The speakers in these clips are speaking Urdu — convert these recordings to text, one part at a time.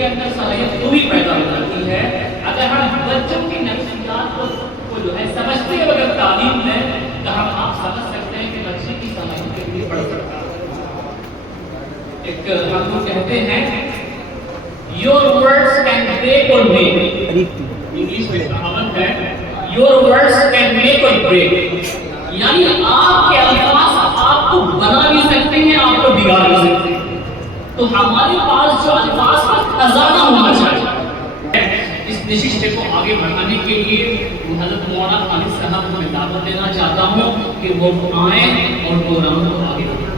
کے اندر صلاحیت خوبی پیدا ہو جاتی ہے اگر ہم بچوں کی نفسیات کو جو ہے سمجھتے ہوئے اگر تعلیم دیں تو آپ سمجھ سکتے ہیں کہ بچے کی صلاحیت کتنی بڑھ سکتا ہے۔ ایک ہم کو کہتے ہیں your words can break or make، English میں کہاوت ہے your words can make or break، یعنی آپ کے الفاظ آپ کو بنا بھی سکتے ہیں آپ کو بگاڑ بھی سکتے ہیں۔ تو ہمارے پاس جو الفاظ کا خزانہ ہونا چاہیے۔ اس نشست کو آگے بڑھانے کے لیے حضرت مولانا خالد صاحب کو میں دعوت دینا چاہتا ہوں کہ وہ آئیں اور پروگرام کو آگے بڑھائیں۔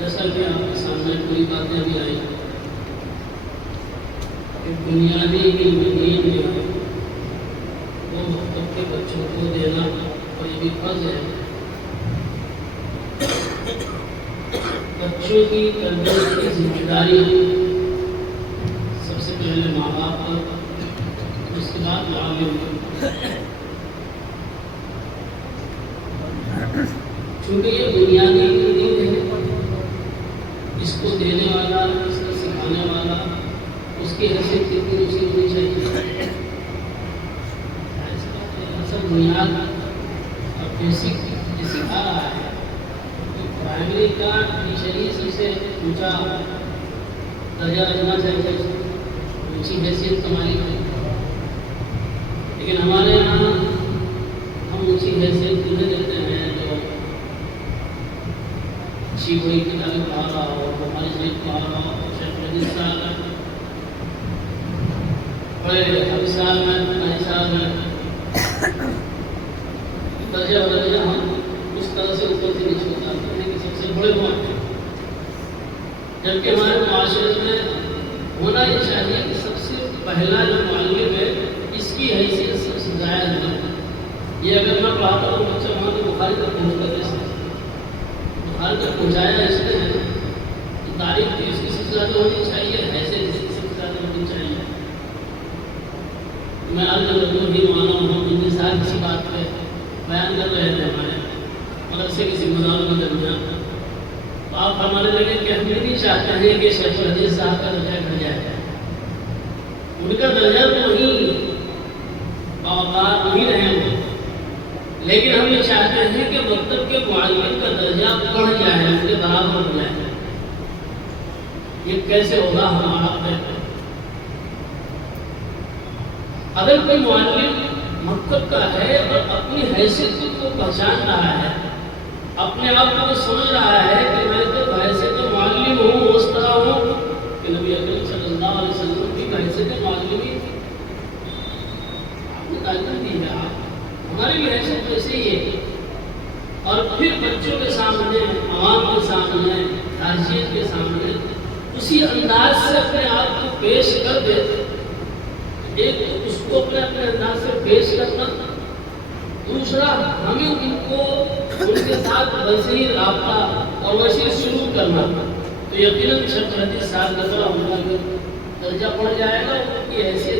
جیسا کہ آپ کے سامنے کوئی باتیں بھی آئی کہ بنیادی علم دین جو ہے وہ مکتب کے بچوں کو دینا کوئی بھی فرض ہے۔ بچوں کی تربیت کی ذمہ داری سب سے پہلے ماں باپ پر، اس کے بعد معلم پر۔ چونکہ یہ بنیادی علم ہے، اس کو دینے والا، اس کو سکھانے والا، اس کی حیثیت کتنی اونچی ہونی چاہیے۔ اصل بنیاد اور بیسک یہ سکھا رہا ہے کہ پرائمری کا ٹیچر ہی سب سے اونچا درجہ رکھنا چاہیے، اونچی حیثیت کا مالک ہے۔ لیکن ہمارے یہاں ہم اونچی حیثیت انہیں دیتے ہیں جو اچھی کوئی کتابیں پڑھا رہا ہو، بخاری شریف پڑھا رہا ہو، شیخ حدیث صاحب میں بڑے حدیث صاحب میں بخاری صاحب میں درجہ بدرجہ ہم اس طرح سے اوپر سے نیچے اتارتے ہیں کہ سب سے بڑے ہوں، جبکہ ہمارے معاشرے میں ہونا یہ چاہیے کہ سب سے پہلا جو معلم ہے اس کی حیثیت سب سے زائد ہے۔ یہ اگر میں پڑھاتا ہوں بچہ وہاں تو بخاری تک پہنچتا ہے، بخاری تک پہنچایا اس نے تو تعریف بھی اس کی سب سے زیادہ ہونی چاہیے، حیثیت اس کی سب سے زیادہ ہونی چاہیے۔ میں الگ مانا ہوں اتنے سال کسی بات پہ بیان کر رہے تھے ہمارے مدرسے کے ذمہ داروں کے درمیان، تو آپ ہمارے لگے کہ ہم یہ نہیں چاہتے ہیں کہ شیخ الحدیث صاحب کا درجہ گھٹ جائے، ان کا درجہ تو وہیں باوقار وہیں رہے ہوں، لیکن ہم یہ چاہتے ہیں کہ مکتب کے معلم کا درجہ بڑھ جائے، ان کے برابر ہو جائے۔ یہ کیسے ہوگا ہمارا بہتر؟ اگر کوئی معلم مکتب کا ہے اور اپنی حیثیت کو پہچان رہا ہے، اپنے آپ کو سمجھ رہا ہے کہ میں تو حیثیت معلم ہوں، اس طرح ہوں کہ نبی اکرم صلی اللہ علیہ وسلم کی حیثیت معلمی آپ نے تعلیم دی ہے، ہماری بھی حیثیت ویسے ہی ہے۔ اور پھر بچوں کے سامنے، عوام کے سامنے، حاجیت کے سامنے اسی انداز سے اپنے آپ کو پیش کر دے۔ ایک تو اس کو اپنے انداز سے پیش کرنا، دوسرا ہمیں ان کو ان کے ساتھ وسیع رابطہ اور وسیع سلوک کرنا، تو یقیناً شیخ الحدیث صاحب کا درجہ بڑھ جائے گا، ان کی حیثیت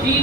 3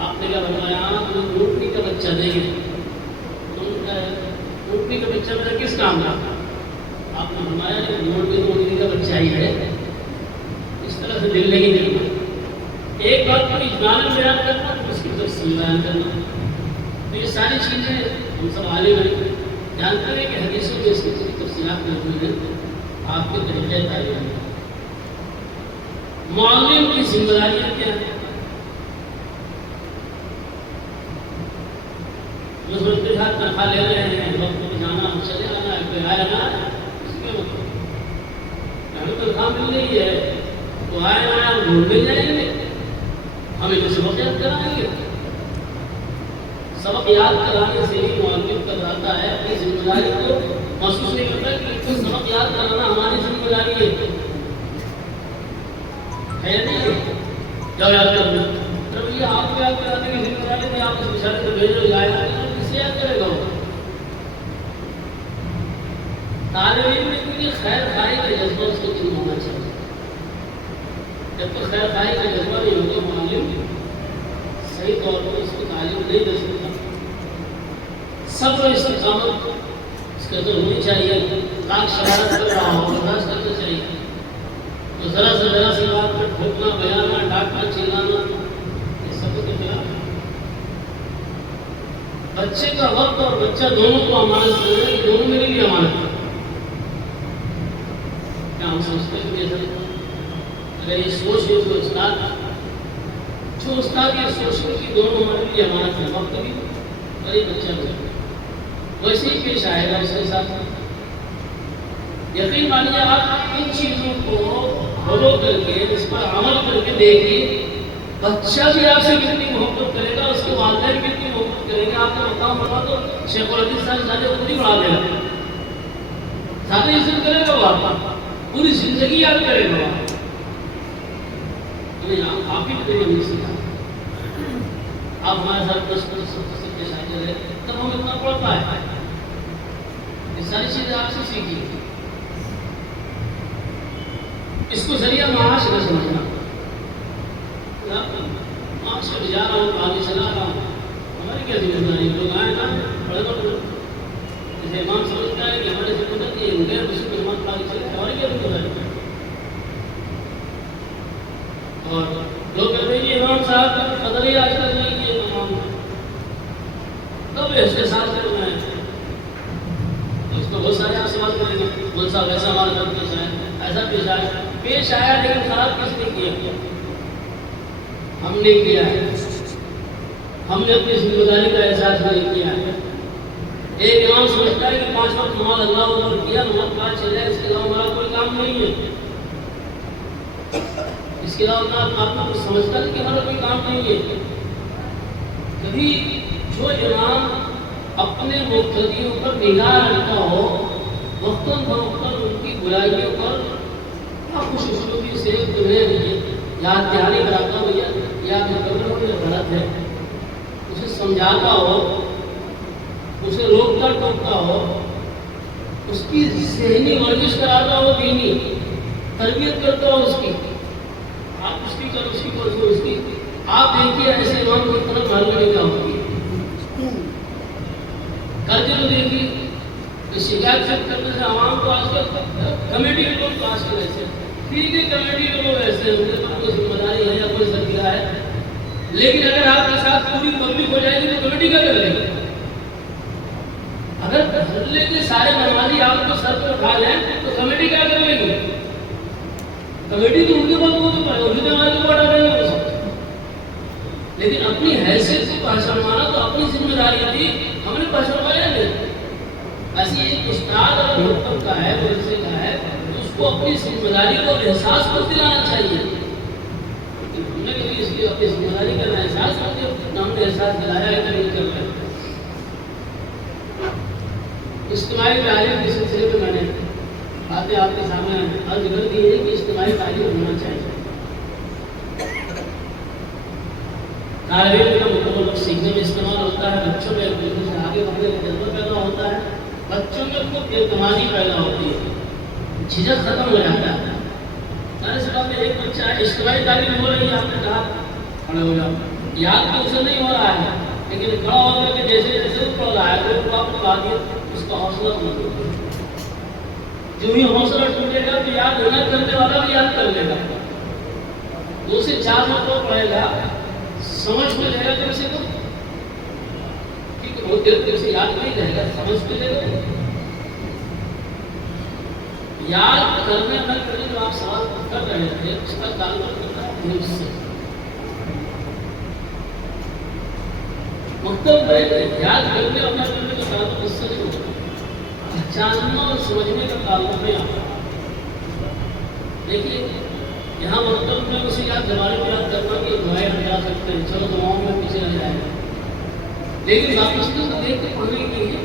آپ نے کیا بتایا تمہیں اونٹنی کا بچہ دیں گے، اونٹنی کا بچہ میرا کس کام کا؟ آپ نے فرمایا کہ اونٹنی کا بچہ ہی ہے، اس طرح سے دل نہیں کرنا، ایک بات کو اجمالاً بیان کرنا اس کی تفصیل بیان کرنا. تو یہ ساری چیزیں ہم سب عالم ہیں، جانتے ہیں کہ حدیثوں میں اس کی تفصیلات موجود ہیں. آپ کے طریقے تعلیم معلم کی ذمہ داریاں کیا ہے؟ مسلم کے ساتھ تنخواہ لے رہے ہیں، وقت پہ جانا چلے آنا ہے، کرایہ نہ ہے، اس کے مطلب ہمیں تنخواہ مل رہی ہے تو آئے نہ ہم ڈھونڈنے جائیں گے، ہمیں تو سبق یاد کرائیں گے. سبق یاد کرانے سے ہی معلم کراتا ہے، اپنی ذمہ داری کو محسوس نہیں کرتا کہ سبق یاد کرانا ہماری ذمہ داری ہے نہیں. جب یاد کرنا جب یہ آپ کو یاد کرانے کی ذمہ داری ہے، آپ اس بچارے سے بھیج رہے جائے گا کس سے یاد کرے گا وہ؟ طالب علم کے لیے خیر خواہی کا جذبہ اس کو نہیں ہونا چاہیے. جب تک خیر خواہی کا جذبہ نہیں ہوگا معلم صحیح طور پر اس کو تعلیم نہیں دے سکتا. صبر استقامت اس کے اندر ہونی چاہیے. راگ شرارت کر رہا ہو برداشت کرنا چاہیے. تو ذرا سی بات پر ٹھوکنا بیانا ڈانٹنا چلانا یہ سب کے خلاف. بچے کا وقت اور بچہ دونوں کو امانت کرنا ہے، دونوں میرے لیے امانت ہے. کیا ہم سمجھتے ہیں کہ اگر یہ سوچ ہو تو استاد یہ سوچ ہو کہ دونوں ہمارے لیے امانت ہے، وقت بھی اور یہ بچہ بھی، ویسے ہی پیش آئے گا اس کے ساتھ. یقین مانیے آپ ان چیزوں کو فالو کر کے اس پر عمل کر کے دیکھیے، بچہ بھی آپ سے کتنی محبت کرے گا، اس کے والدین کتنی محبت کریں گے. آپ کا مقام بنا تو شیخ الحدیث صاحب زیادہ خود ہی بڑھا دے گا، زیادہ عزت کرے گا وہ، آپ پوری زندگی یاد کرے گا. آپ ہی بتائیے ہمیں سیکھا، آپ ہمارے ساتھ 10 کے شاگرد رہے تب ہم اتنا پڑھ پائے. یہ ساری چیزیں آپ سے سیکھی. اس کو ذریعہ معاش نہ سمجھنا. معاش میں جا رہا ہوں آگے چلا رہا ہوں، ہماری کیا ذمہ داری؟ لوگ آئے نا پڑھے پڑھے جیسے امام سمجھتا ہے کہ ہمارے ذمہ داری یہ غیر مسلم امام کا آگے چلے، ہماری کیا ذمہ داری؟ اور لوگ کہتے ہیں کہ امام صاحب کا قدر ہی آج تک نہیں کیا امام کب اس کے ساتھ میں اس کو بہت سارے آپ سوال کریں گے، بہت سا ویسا ہمارے ساتھ پیش آیا، ایسا پیش آیا لیکن خراب کس نے کیا؟ ہم نے کیا ہے. ہم نے اپنی ذمہ داری کا احساس نہیں کیا ہے. ایک امام سمجھتا ہے کہ 5 وقت نماز اللہ اکبر کیا، نماز 5 چل جائے، اس کے علاوہ ہمارا کوئی کام نہیں ہے. اس کے علاوہ آپ کو کچھ سمجھتا ہے کہ ہمارا کوئی کام نہیں ہے. کبھی جو امام اپنے مقتدیوں پر نگاہ رکھتا ہو، وقتاً فوقتاً ان کی برائیوں پر خوش اسلوبی سے تمہیں یاد دہانی کراتا ہو یا مقرر ہو یا غلط ہے، اسے سمجھاتا ہو، اسے روکتا ٹوکتا ہو، اس کی ذہنی ورزش کراتا ہو، دینی تربیت کرتا ہو اس کی، آپ اس کی کرو، اس کی کرو، اس کی. آپ دیکھیے ایسے امام کی طرف مہربانی کیا ہوتی ہے. کر کے تو دیکھیے شکایت چیک کرنے سے عوام کو آج کل کمیٹی کے لوگ پاس کر ایسے ٹھیک ہے، کمیٹی کے لوگ ایسے ان کے پاس کوئی ذمہ داری ہے یا کوئی ذریعہ ہے، لیکن اگر آپ کے ساتھ پوری پبلک ہو جائے گی تو کمیٹی کیا کرے گی؟ اگر محلے کے سارے نمازی آپ کو سر پر اٹھا لیں تو کمیٹی کیا کرے گی؟ کمیٹی تو ان کے پاس وہ تو پڑے گا، نمازی کو اٹھا رہے گا. لیکن اپنی حیثیت کو پہچانوانا تو اپنی ذمہ داری تھی، ہم نے پہچانوایا نہیں. ایسی ایک استاد اگر مکتب کا ہے، مدرسے کا ہے، تو اس کو اپنی ذمہ داری کو احساس کو دلانا چاہیے. ہم نے کبھی اس لیے اپنی ذمہ داری کا احساس کرتے نہ ہم نے احساس دلایا ہے کہ نہیں کر رہے. اجتماعی تعلیم کے سلسلے میں نے باتیں آپ کے سامنے عرض کر دی ہے کہ اجتماعی تعلیم ہونا چاہیے. طالب علم کا مکمل سیکھنے میں استعمال ہوتا ہے، بچوں میں ایک دوسرے سے آگے بڑھنے کا جذبہ پیدا ہوتا ہے، بچوں میں خود اعتمادی پیدا ہوتی ہے، جھجک ختم ہو جاتا ہے. سارے سبب میں ایک بچہ ہے، اجتماعی تعلیم ہو رہی ہے، آپ نے کہا کھڑے ہو جاؤ، یاد تو اسے نہیں ہو رہا ہے لیکن کھڑا ہو کر کے جیسے جیسے وہ پڑھ رہا ہے تو آپ کو لا دیا اس کا حوصلہ مند ہو گیا. جو ہی حوصلہ ٹوٹے گا تو یاد نہ کرنے والا بھی یاد کر لے گا. 2 سے 4 مرتبہ پڑھے گا سمجھ میں لے گا تو اسے کو ٹھیک ہے بہت دیر تک اسے یاد نہیں رہے گا سمجھ میں لے گا. یاد کرنے نہ کرنے جو آپ سوال کر رہے تھے اس کا تعلق کرتا ہے دل سے. مطلب یاد کرنے اور نہ کرنے کا تعلق اس سے نہیں ہوتا. پہچاننا اور سمجھنے کا تعلق نہیں آتا. دیکھیے یہاں مطلب میں اسے یاد زمانے میں یاد کرنا کہ دعائیں ہم جا سکتے ہیں چلو دعاؤں میں پیچھے رہ جائے گا لیکن واپس کو دیکھ کے پڑھنے کی ہے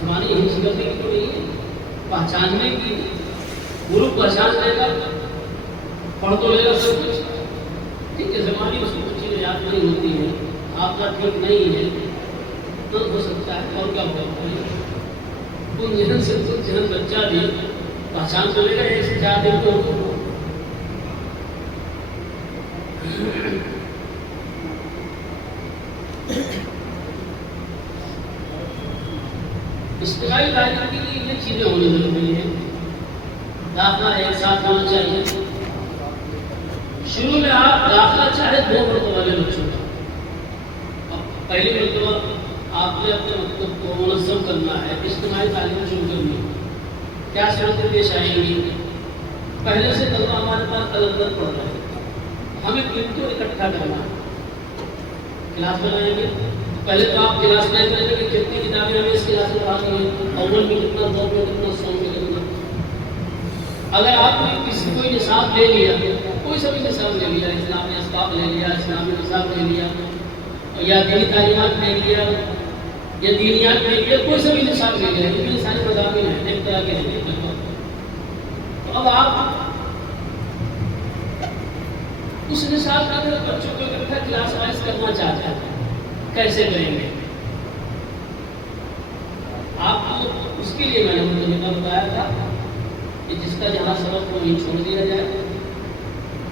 زمانے یہی سمجھنے کی تو نہیں ہے پہچاننے کی. گرو پہچان لے گا پڑھ تو لے گا سب کچھ ٹھیک ہے. زمانے اس کو کچھ چیزیں یاد نہیں ہوتی ہے آپ کا ٹھیک نہیں ہے تو ہو سکتا ہے اور کیا ہوگا تو ذہن سے ذہن بچہ بھی پہچان تو لے گا ایسے 4 دن تو استقائی تعلیم کے لیے یہ چیزیں ہونی ضروری ہیں. داخلہ ایک ساتھ ہونا چاہیے. شروع میں آپ داخلہ چاہے 2 مرتبہ لے بچوں کا. پہلی مرتبہ آپ نے اپنے مکتب کو منظم کرنا ہے اجتماعی تعلیم شروع کرنی ہے. کیا صورتیں پیش آئیں گی؟ پہلے سے طلبہ ہمارے پاس کلندر پڑھ رہے ہیں ہمیں دن کو اکٹھا کرنا ہے. کلاس بنائیں گے پہلے تو آپ کلاس طے کریں گے کہ کتنی کتابیں ہمیں اس کلاس میں پڑھانی ہے اول میں کتنا 2 میں کتنا 100 میں کتنا. اگر آپ نے کسی کوئی نصاب لے لیا کوئی سا بھی نصاب لے لیا اسلامی اسباب لے لیا اسلامی نصاب لے لیا یا دینی تعلیمات لے لیا یا دینیات لے لیا کوئی سا بھی نصاب لے لیا کیونکہ سارے مضامین ہیں ایک طرح کے ہیں. تو اب آپ اس نصاب کے اندر بچوں کو اکٹھا کلاس وائز کرنا چاہتے ہیں کیسے کریں گے؟ آپ کو اس کے لیے میں نے مطلب بتایا تھا کہ جس کا جہاں سبق کو نہیں چھوڑ دیا جائے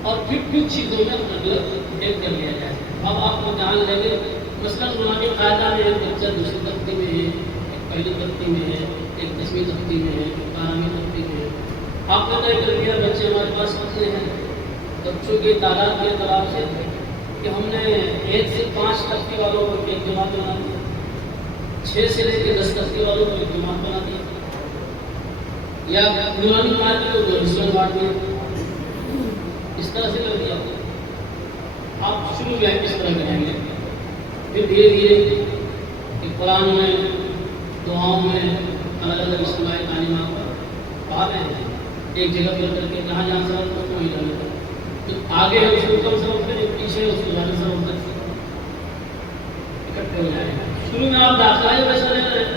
اور پھر کچھ چیزوں میں مطلب ایڈ کر لیا جائے. اب آپ کو جان لیں گے مثلاً قرآن قاعدہ میں ایک بچہ دوسری تختی میں ہے ایک پہلی تختی میں ہے ایک 10ویں تختی میں ہے ایک 12ویں تختی میں ہے. آپ نے طے کر دیا بچے ہمارے پاس کتنے ہیں بچوں کی تعداد کے اعتبار سے کہ ہم نے 1 سے 5 تختی والوں کو ایک جماعت بنا دی 6 سے لے کے 10 تختی والوں کو ایک جماعت بنا دی یا نورانی مارکیٹ کو 2 حصوں میں بانٹ دیا. اس طرح سے کر دیا. آپ شروع میں اس طرح کریں گے پھر دھیرے دھیرے قرآن میں دعاؤں میں الگ الگ اجتماعی تعلیمات پر پا رہے ہیں ایک جگہ پر کر کے جہاں جہاں سبق کو وہیں ڈالے گا. تو آگے ہے اس کو کم سبق کریں پیچھے اس کو زیادہ سبق کریں اکٹھے ہو جائے گا. شروع میں آپ داخلہ ہی پیسہ لے رہے ہیں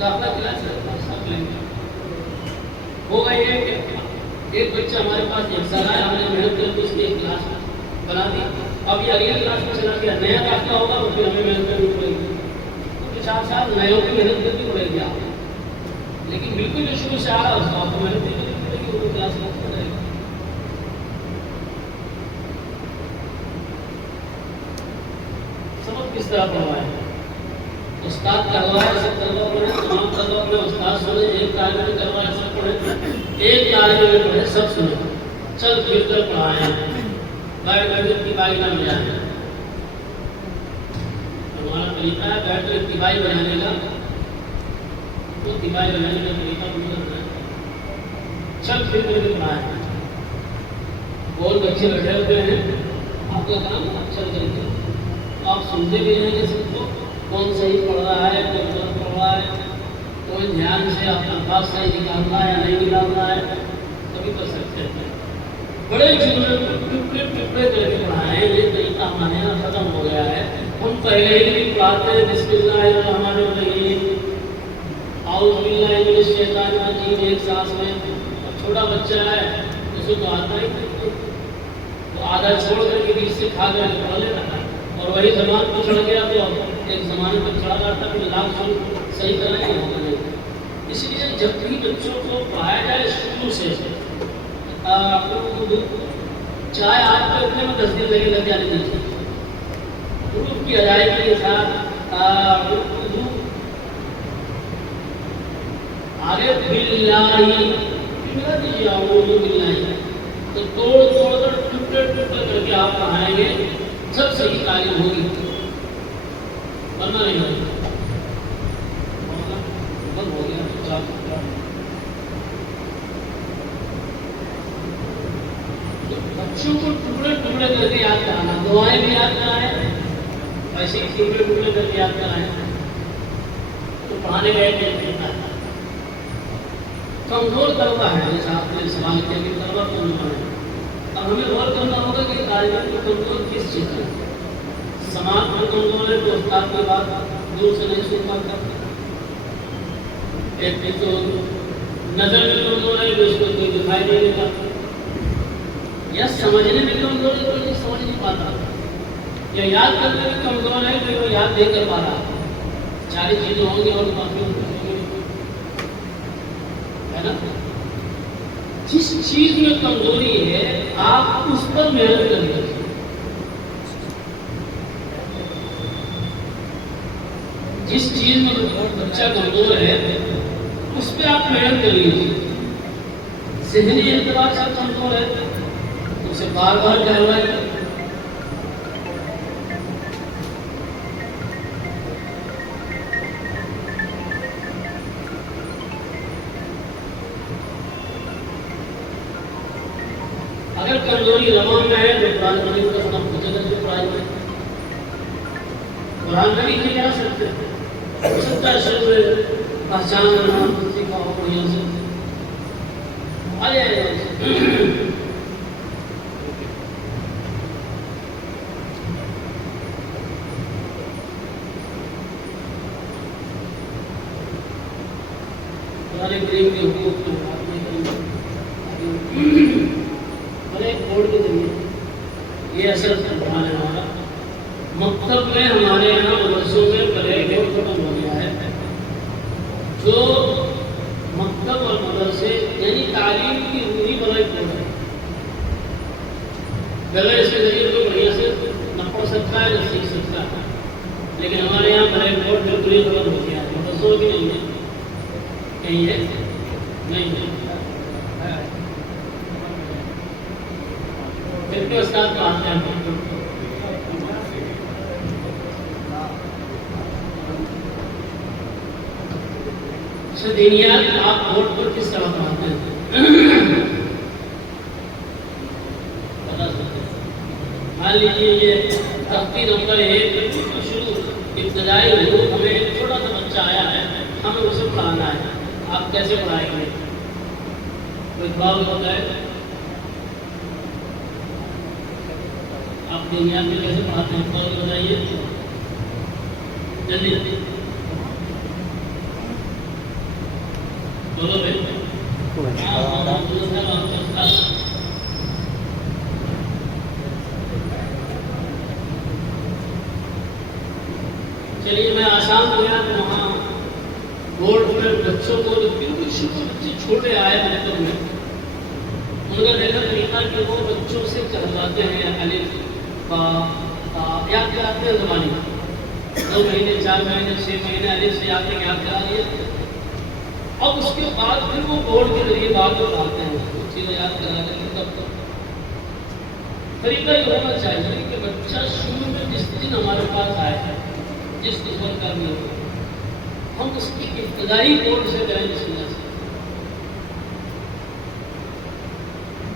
داخلہ کلاس سب لیں گے. ہوگا یہ کہ ایک بچہ ہمارے پاس ایک سال آیا ہم نے محنت کر کے اس کی ایک کلاس بنا دی. اب یہ اگلی کلاس میں چلا گیا نیا داخلہ ہوگا تو پھر ہمیں محنت کرنی پڑے گی. تو 4 سال نیوں کی محنت کرنی پڑے گی آپ لیکن بالکل جو شروع سے آ رہا اس کو آپ کو محنت نہیں کرنی پڑے گی وہ کلاس میں پڑے گا. سبق کس طرح پڑھوائے استاد کروائے سب طلبہ پڑھیں تمام طلبہ میں استاد سنے ایک طالب علم کروائے سب پڑھیں ایک طالب علم پڑھے سب سنے چل پھر کر پڑھائیں بیٹھ بیٹھ اتباعی نہ بجائیں. ہمارا طریقہ ہے بیٹھ کر اتباعی بجانے کا تو اتباعی بجانے کا طریقہ مطلب ہے چل پھر کر کے پڑھائیں. بہت بچے بیٹھے ہوتے ہیں آپ کا کام چل کر کے آپ سنتے بھی ہیں کہ سب کو کون صحیح پڑھ رہا ہے کون غلط پڑھ رہا ہے کوئی دھیان سے اپنا الفاظ صحیح نکالنا ہے یا نہیں نکالنا ہے تبھی کر سکتے ہیں. بڑے جملے ٹکڑے ٹکڑے کر کے پڑھائیں یہ طریقہ ہمارے یہاں ختم ہو گیا ہے. ہم پہلے ہی بھی پڑھاتے ہیں بسم اللہ الرحمن الرحیم اعوذ باللہ من الشیطان الرجیم ایک سانس میں. اب چھوٹا بچہ ہے اسے تو آتا ہی نہیں تو آدھا چھوڑ کر کے بیچ سے کھا کر کے پڑھ لینا ہے اور وہی زبان کو چڑھ گیا تو ایک زمانے پر چڑھا جاتا پھر لاکھ شروع صحیح طرح نہیں ہوتا نہیں. اس لیے جب بھی بچوں کو پڑھایا جائے شروع سے چاہے آپ کو اتنے میں 10 دن لگے لگ جانے دیجیے حروف کی ادائیگی کے ساتھ آگے باللہ دیجیے اعوذ باللہ، تو توڑ توڑ کر ٹکڑے ٹکڑے کر کے آپ پڑھائیں گے، سب صحیح تعلیم ہوگی، ورنہ نہیں ہوگی۔ بند ہو گیا، بچوں کو ٹکڑے ٹکڑے کر کے یاد کرانا، دعائیں بھی یاد کرائیں، ایسے ہی ٹکڑے ٹکڑے کر کے یاد کرائیں، تو پڑھانے کا ایک طریقہ ہے۔ کمزور طلبہ ہے، جیسا آپ نے سوال کیا کہ طلبہ کمزور ہے، اب ہمیں غور کرنا ہوگا کہ طالب علم کمزور کس چیز ہے۔ سماعت میں کمزور ہے تو استاد کی بات دور سے نہیں سن پاتا، ایک تو نظر میں کمزور ہے تو اس کو کوئی دکھائی نہیں دیتا، یا سمجھنے میں کمزور ہے تو کوئی سمجھ نہیں پاتا، یا یاد کرنے میں کمزور ہے تو وہ یاد نہیں کر پا رہا۔ ساری چیزیں ہوں گی اور باقی ہے نا۔ جس چیز میں کمزوری ہے آپ اس پر محنت کریے، جس چیز میں بچہ کمزور ہے اس پہ آپ محنت کریے۔ ذہنی اعتبار سے کمزور ہے اسے بار بار کہلوائیں، اگر کمزوری زبان میں ہے تو قرآن مجید کا ختم پوچھے گا جو پڑھائی میں قرآن میں نہیں جا سکتے، سچا شعر پہچان کرنا سیکھا ہو بڑھیا سے آ جائے گا۔ قرآن کریم کے حقوق کو ایک بورڈ کے ذریعے یہ اثر پڑھانے والا مکتب میں ہمارے یہاں مدرسوں میں بلیک بورڈ ختم ہو گیا ہے، جو مکتب اور مدرسے یعنی تعلیم کی روحی بلیک بورڈ ہے، بغیر اس کے ذریعے تو بڑھیا سے نہ پڑھ سکتا ہے نہ سیکھ سکتا ہے، لیکن ہمارے یہاں بلیک بورڈ بالکل ختم ہو گیا ہے، مدرسوں بھی نہیں ہے، کہیں ہے نہیں ہے، پھر استاد پڑھاتے ہیں۔ دینیات آپ بورڈ پر کس طرح پڑھاتے ہیں؟ بتا سکتے ہیں؟ مان لیجیے یہ تختی نمبر 1 شروع ابتدائی حروف، ہمیں ایک چھوٹا سا بچہ آیا ہے، ہمیں اسے پڑھانا ہے، آپ کیسے پڑھائیں گے؟ کوئی بات ہوتا ہے آپ دینیات میں کیسے پڑھاتے ہیں؟ فوراً بتائیے جلدی جلدی بولو بھائی۔ چلیے میں آسان گیا تو وہاں بورڈ پر بچوں کو بالکل بچے چھوٹے آئے مکتب میں، ان کا دیکھا طریقہ کہ وہ بچوں سے کہلواتے ہیں الف با تا، یاد کراتے ہیں زبانی 2 مہینے 4 مہینے 6 مہینے الف سے یاد کرا دیے، اب اس کے بعد پھر وہ بورڈ کے ذریعے بات پڑھاتے ہیں، چیزیں یاد کرا کر تب تک طریقہ یہ ہونا چاہیے کہ بچہ شروع میں جس دن ہمارے پاس آئے جس قسمت کا بھی ہو، ہم اس کی ابتدائی بورڈ سے کریں بسم اللہ سے،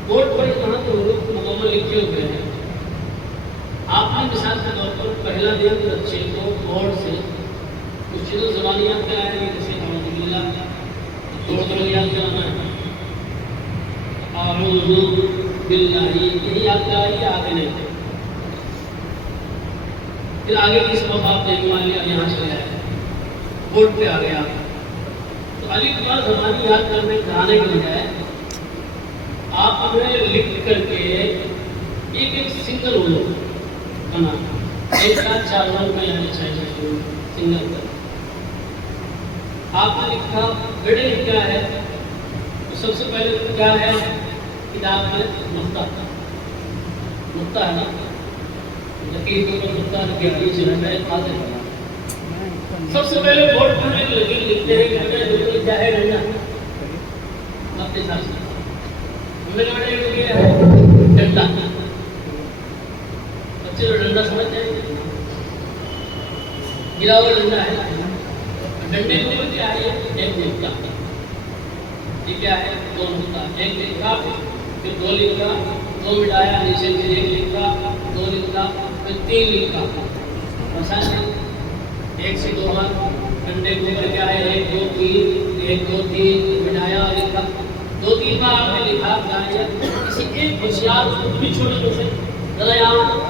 بورڈ پر یہاں تو حروف مکمل لکھے ہوئے ہیں، آپ نے مثال کے طور پر پہلا دن بچے کو بورڈ سے کچھ چیزوں زبانی یاد کرائیں گے، جیسے اعوذ باللہ توڑ یاد کرنا ہے، اعوذ باللہ یہی یاد کرائیے، آگے نہیں، پھر آگے کی سبب آپ نے مان لیا یہاں چلے جائے بورڈ پہ آ گیا، تو الف با زبانی یاد کرنے کرانے کے بجائے آپ ہمیں لکھ کر کے ایک سنگل ہو بنا ایک ساتھ 4 رنگ میں آنے چاہیے سنگل پر۔ آپ نے لکھا بیٹے کیا ہے تو سب سے پہلے کیا ہے کتاب میں نقطہ ہے نا، لکیر کے اوپر ہوتا ہے کہ یہ ڈنڈا ایک خاص ہے. سب سے پہلے بورڈ پر ایک لکیر لکھتے ہیں کہ کیا ہے ڈنڈا اپنے حساب سے. ہم نے کہا یہ ہے ڈنڈا. بچے تو ڈنڈا سمجھ جائیں گے. گرا ہوا ڈنڈا ہے. ڈنڈے کے اوپر کیا ہے ایک لکھتا. یہ کیا ہے دو لکھتا. ایک لکھا پھر دو لکھا دو مٹایا نیچے پھر ایک لکھا دو لکھا پھر تین لکھا. آسان ایک سے دو بار ڈنڈے کے اوپر کیا ہے ایک دو تین مٹایا اور لکھا. دو تین بار آپ نے لکھا گایا. کسی ایک ہوشیار اس کو بھی چھوٹے سے ذرا یہاں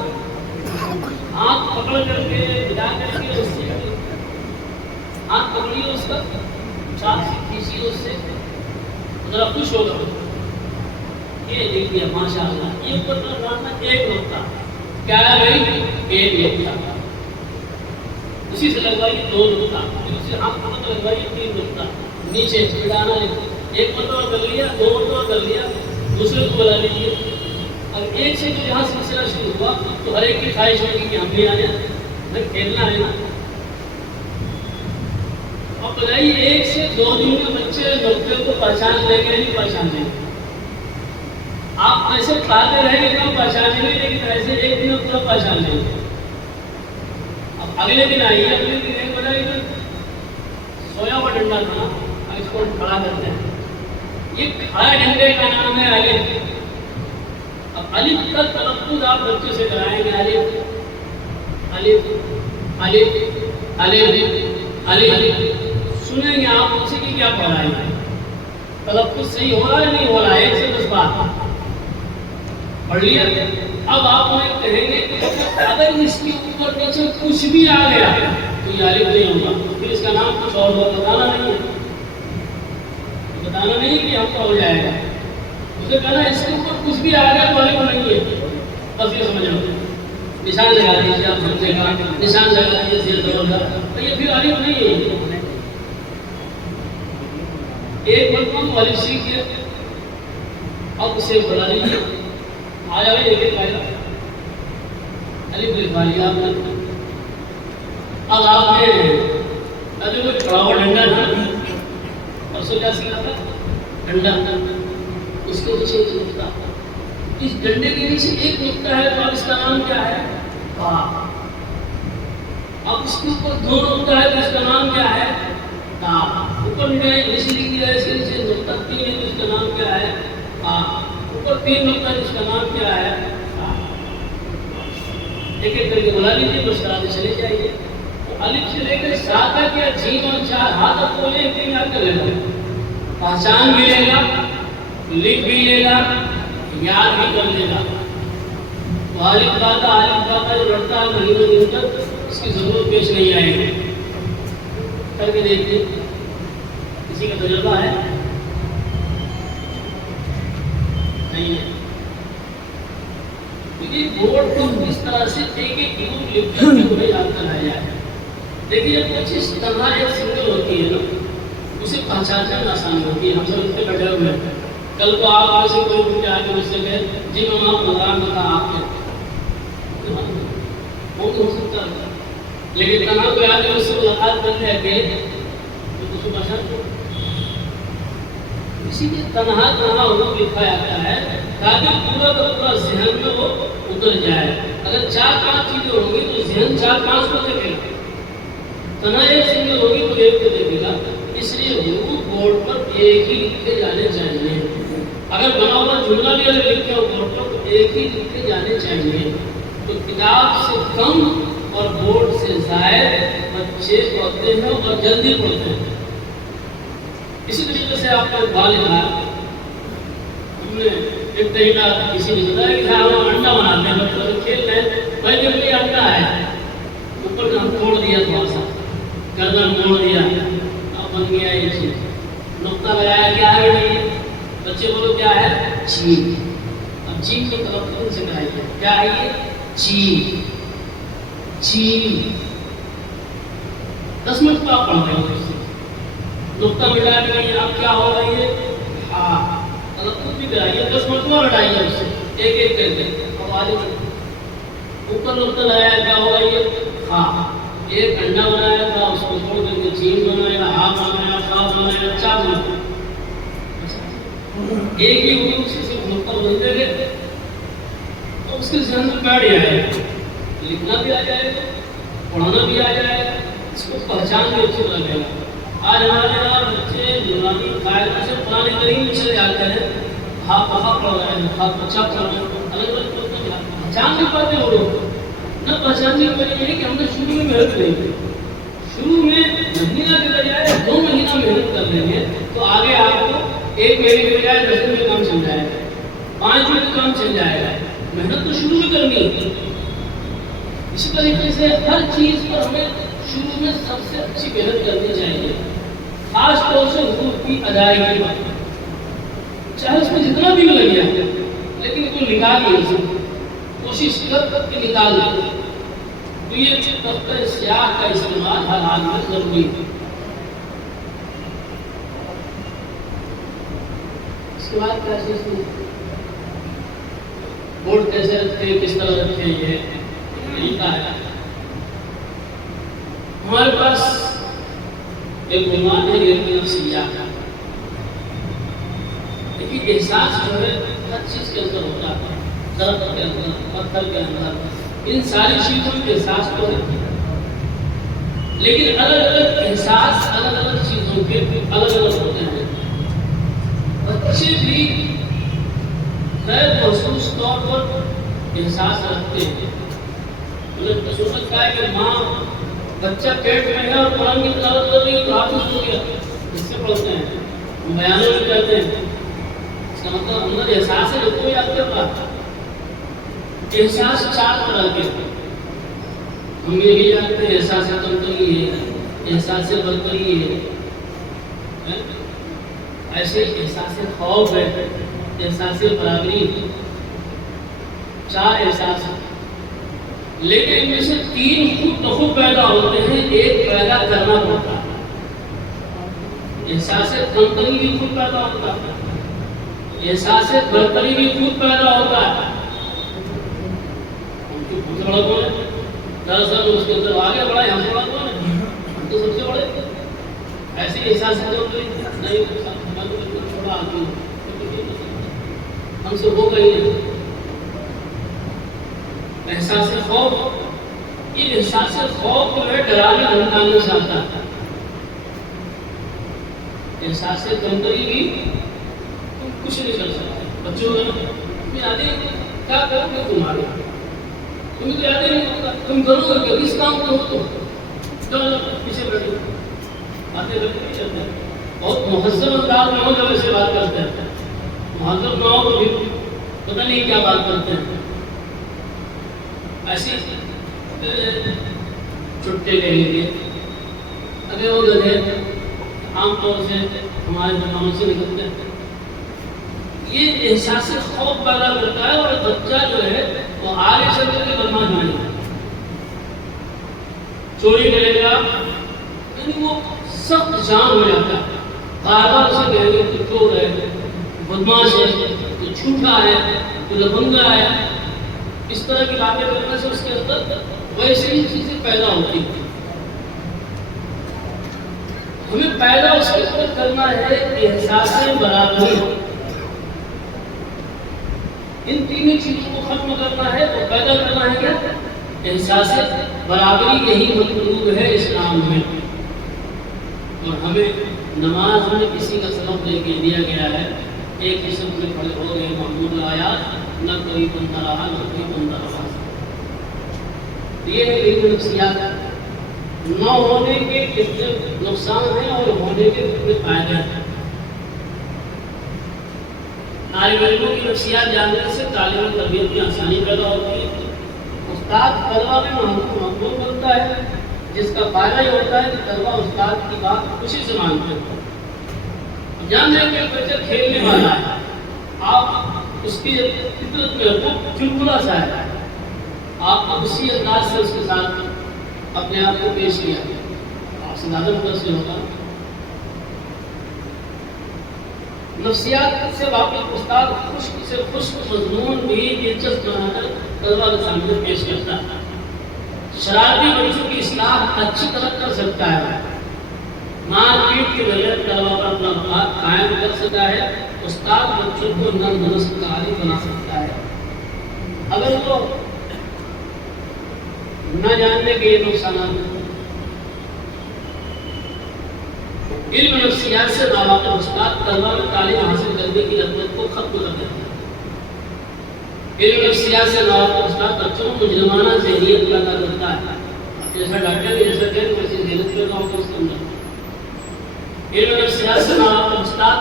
ہاتھ پکڑ کر کے بجا کر کے اس سے ہاتھ پکڑیے اس کا چار سے کھینچیے اس سے ذرا خوش ہوگا. یہ دیکھیے ماشاء اللہ یہ اوپر ڈالنا ایک نقطہ کیا ہے بھائی ایک نقطہ. اسی سے لگوائیے دو نقطہ. اسی ہاتھ پکڑ لگوائیے تین نقطہ. نیچے مٹانا ایک مرتبہ کر لیا دو مرتبہ کر لیا. دوسرے کو بلا لیجیے. اب ایک سے جو یہاں سلسلہ شروع ہوا تو ہر ایک کی خواہش ہوگی کہ ہم بھی آ جائیں کھیلنا ہے نا. اب بتائیے ایک سے دو دن میں بچے نقطے کو پہچان لیں گے نہیں پہچان لیں گے. آپ ایسے کھاتے رہیں گے تو پہچانیں گے لیکن ایسے ایک دن کو پہچان لیں گے. اب اگلے دن آئیے اگلے دن ایک بتائیے سویا ہوا ڈنڈا تھا اس کو کھڑا کرتے ہیں. یہ کھڑا ڈنڈے کا نام ہے الف. اب الف کا تلفظ آپ بچوں سے کرائیں گے الف الف الف الف الف. سنیں گے آپ ان سے کہ کیا پڑھ رہے ہیں تلفظ صحیح ہو رہا ہے نہیں ہو رہا ہے. ایک سے 10 بار پڑھ لیا. اب آپ انہیں کہیں گے کہ اگر اس کے اوپر نیچے کچھ بھی آ گیا تو یہ الف نہیں ہوگا. پھر اس کا نام کچھ اور ہوگا. بتانا نہیں ہے بتانا نہیں کہ ہم کا ہو جائے گا. اسے کہنا اس کے اوپر کچھ بھی آ گیا تو الف نہیں ہے. بس یہ سمجھ لو. نشان لگا دیجیے آپ سمجھے گا. نشان لگا دیجیے زیر زبر کا تو یہ پھر الف نہیں ہے. ایک مرتبہ الف سیکھ لیا. اب اسے بلا لیجیے. آیا ہوئے ایک ایک قاعدہ الف لکھوا لیا آپ نے. اب آپ نے ابھی کوئی کھڑا ہوا ڈنڈا تھا پرسوں کیا سیکھا تھا ڈنڈا. اس کے نیچے ایک نقطہ. اس ڈنڈے کے نیچے ایک نقطہ ہے تو اب اس کا نام کیا ہے با. اب اس کے اوپر دو نقطہ ہے تو اس کا نام کیا ہے تا. اوپر میں نیچے لکھ دیا ہے اس کے نیچے نقطہ تین ہے تو اس کا نام کیا ہے با. اوپر تین نقطہ ہے تو اس کا نام کیا ہے تا. ایک ایک کر کے بلا لیجیے بس کراتے چلے جائیے. الف سے لے کر سات تک یا جیم اور چار ہاتھ آپ کو لے کے یاد کر لینا. پہچان بھی لے گا لکھ بھی لے گا یاد بھی کر لے گا. تو الف با کا جو لڑتا ہے مہینوں دن تک اس کی ضرورت پیش نہیں آئے گی. کر کے دیکھیے کسی کا تجربہ ہے نہیں ہے. بورڈ کو اس طرح سے ایک ایک گروپ لکھ کر تمہیں یاد کرایا جائے. دیکھیے جب کچھ طرح ایک سنگل ہوتی ہے نا اسے پہچان کرنا آسانی ہوتی ہے. ہم سب اس پہ بیٹھے ہوئے ہیں. کل کو آپ میں سے کوئی پوچھے آ کے مجھ سے کہے جی میں آپ پروگرام بتا آپ کے وہ تو ہو سکتا ہے لیکن تنہا کوئی آ کے مجھ سے ملاقات کر لے اکیلے تو اس کو پہچان دو. اسی لیے تنہا حروف لکھا جاتا ہے تاکہ پورا کا پورا ذہن میں وہ اتر جائے. اگر چار پانچ چیزیں ہوں گی تو ذہن چار پانچ کو دیکھے گا. تنہا ایک سنگل ہوگی تو ایک کو دیکھے گا. اس لیے حروف بورڈ پر ایک ہی لکھے جانے چاہیے. اگر بنا ہوا جملہ بھی اگر لکھے ہو بورڈ پر تو ایک ہی لکھے جانے چاہیے. تو کتاب سے کم اور بورڈ سے زائد بچے پڑھتے ہیں اور جلدی پڑھتے ہیں. اسی طریقے سے آپ کا بالغ ہے. ہم نے ایک طریقہ کسی نے بتایا کہ ہم انڈا بناتے ہیں بچوں کھیل رہے ہیں بھائی جب یہ انڈا ہے اوپر ہم توڑ دیا تھوڑا سا گردن موڑ دیا اب بن گیا یہ چیز. نقطہ لگایا کیا ہے نہیں بچے بولو کیا ہے چین. اب چین کو طرف سے کرائیے کیا ہے یہ چین چین. 10 منٹ کو آپ پڑھ رہے ہیں نقطہ مٹا کے نہیں اب کیا ہو رہی ہے ہاں تلفظ بھی کرائیے 10 مرتبہ ہٹائیے اس سے ایک ایک کر کے. اب آگے اوپر نقطہ لگایا کیا ہوگا یہ ہاں، ایک انڈا بنایا تھا اس کو چھوڑ کر کے چین بنایا، ہاں بنایا، خا بنایا، چا بنایا، ایک ہی حروف سے نقطہ بنتے گئے تو اس کے ذہن میں بیٹھ جائے گا، لکھنا بھی آ جائے گا، پڑھانا بھی آ جائے گا، اس کو پہچان بھی اچھی لگے گا۔ آج ہمارے یہاں بچے نورانی قاعدہ سے قرآن کریم میں چلے جاتے ہیں، ہاں پہا پڑھ رہے ہیں، ہاں بچہ پڑھ رہے ہیں، الگ الگ پڑھتے ہیں، پہچان نہیں پاتے وہ لوگ۔ نہ پہچاننے کی وجہ یہ ہے کہ ہم نے شروع میں محنت نہیں کی، شروع میں مہینہ کے بجائے 2 مہینہ محنت کر لیں گے تو آگے آپ کو 1 مہینے کے بجائے 10 دن میں کام چل جائے گا، 5 دن میں کام چل جائے گا۔ محنت تو شروع میں کرنی ہے۔ اسی طریقے سے ہر چیز پر ہمیں شروع میں سب سے اچھی محنت کرنی چاہیے، خاص طور سے حقوق کی ادائیگی پر، چاہے اس میں جتنا بھی لگ جائے لیکن کوئی نکال نہیں، کوشش کر کے نکال لیں۔ تو یہ دفتر سیاہ کا استعمال ہر حال میں ضروری ہے۔ اس کے بعد کیا چیز ہے؟ بورڈ کیسے رکھتے، کس طرح رکھتے، یہ طریقہ ہے۔ ہمارے پاس ایک عنوان ہے علم نفسیات، لیکن احساس جو ہے ہر چیز کے اندر ہوتا ہے، درخت کے اندر، پتھر کے اندر، ان ساری چیزوں میں احساس تو ہے، لیکن الگ الگ احساس الگ الگ چیزوں کے الگ الگ ہوتے ہیں۔ بچے بھی غیر محسوس طور پر احساس رکھتے ہیں۔ مطلب سوچتا ہے کہ ماں بچہ پیٹ میں ہے اور قرآن کی تلاوت کر رہی ہے تو حافظ ہو گیا، اس سے پڑھتے ہیں، بیانوں میں کہتے ہیں، اس کا مطلب اندر احساس ہے جو کوئی آپ کے پاس احساس 4 طرح کے، ہم یہ بھی جانتے ہیں احساس کمتری ہے، احساس برتری ہے، ایسے احساس خوف ہے، احساس برابری، 4 احساس ہیں، لیکن ان میں سے 3 خود بخود پیدا ہوتے ہیں، ایک پیدا کرنا پڑتا ہے۔ احساس کمتری بھی خود پیدا ہوتا ہے، احساس برتری بھی خود پیدا ہوتا ہے۔ ہم تو سب سے بڑا کون ہے؟ دراصل اس کے اندر آگے بڑھا ہے، ہم سے بڑا کون ہے؟ ہم تو سب سے بڑے۔ ایسے احساس نہیں، چھوڑا آدمی ہم سے ہوگا ہی نہیں۔ احساس خوف، یہ احساس خوف جو ہے ڈرانے دھمکانے سے آتا ہے۔ احساس کمتری بھی تم کچھ نہیں کر سکتے۔ بچوں میں یاد ہے کیا کرو گے تمہارے، تمہیں تو یاد ہی نہیں ہوگا، تم کرو گے کبھی اس کام کو تو پیچھے بیٹھو، باتیں کرتے نہیں چلتے ہیں۔ بہت مہذب انداز میں ہو جب ایسے بات کرتے ہیں، مہذب نہ ہو تو بھی پتہ نہیں کیا بات کرتے ہیں۔ ایسے چھٹے لے لیجیے، اگر وہ گدھے عام طور سے ہمارے زبانوں سے نکلتے ہیں، یہ احساس خوف پیدا کرتا ہے، اور بچہ جو ہے وہ آگے چل کر کے بدماش بنے گا، چوری کرے گا، یعنی وہ سخت جان ہو جاتا ہے۔ بار بار اسے کہیں گے تو چور ہے، بدماش ہے، تو جھوٹا ہے، تو لفنگا ہے، اس طرح کی باتیں کرنے سے اس کے اندر ویسے ہی چیزیں پیدا ہوتی ہیں۔ ہمیں پیدا اس کے اندر کرنا ہے احساس برابری، ان 3 چیزوں کو ختم کرنا ہے تو پیدا کرنا ہے کیا؟ احساس برابری، یہی مطلوب ہے اسلام میں۔ اور ہمیں نماز میں کسی کا سبب دے کے دیا گیا ہے، ایک قسم سے کھڑے ہو گئے محمود آیات، نہ کوئی بندہ رہا نہ کوئی بندہ رہا۔ یہ ہے علم نفسیات، نہ ہونے کے کتنے نقصان ہیں اور ہونے کے کتنے فائدے ہیں۔ طالب علموں کی نفسیات جاننے سے تعلیم و تربیت میں آسانی پیدا ہوتی ہے، استاد طلبہ میں مقبول بنتا ہے، جس کا فائدہ یہ ہوتا ہے کہ طلبہ استاد کی بات خوشی سے مانتے ہیں۔ جان لیں کہ بچہ کھیلنے والا ہے، آپ اس کی فطرت میں وہ چلبلا سا ہے، آپ نے اسی انداز سے اس کے ساتھ اپنے آپ کو پیش کیا، آپ سے زیادہ مدد سے ہوگا۔ نفسیات سے واقف استاد خشک سے خشک مضمون بھی دلچسپ بنا کر طلبا کے سامنے پیش کرتا ہے. شرارتی بچوں کی اصلاح اچھی طرح کر سکتا ہے. مار پیٹ کے بغیر طلبا پر اپنا مقام قائم کر سکتا ہے. استاد بچوں کو نرم نسل بنا سکتا ہے. اگر وہ نہ جاننے کے یہ نقصانات علم نفسیات سے باواقف استاد طلبا میں تعلیم حاصل کرنے کی رغبت کو ختم کر دیتا ہے. علم نفسیات سے باواقف استاد بچوں کو مجرمانہ ذہنیت پیدا کرتا ہے. جیسا ڈاکٹر نے جیسا کہا ویسے ذہنیت پیدا ہوتا ہے اس کے اندر. علم نفسیات سے باواقف استاد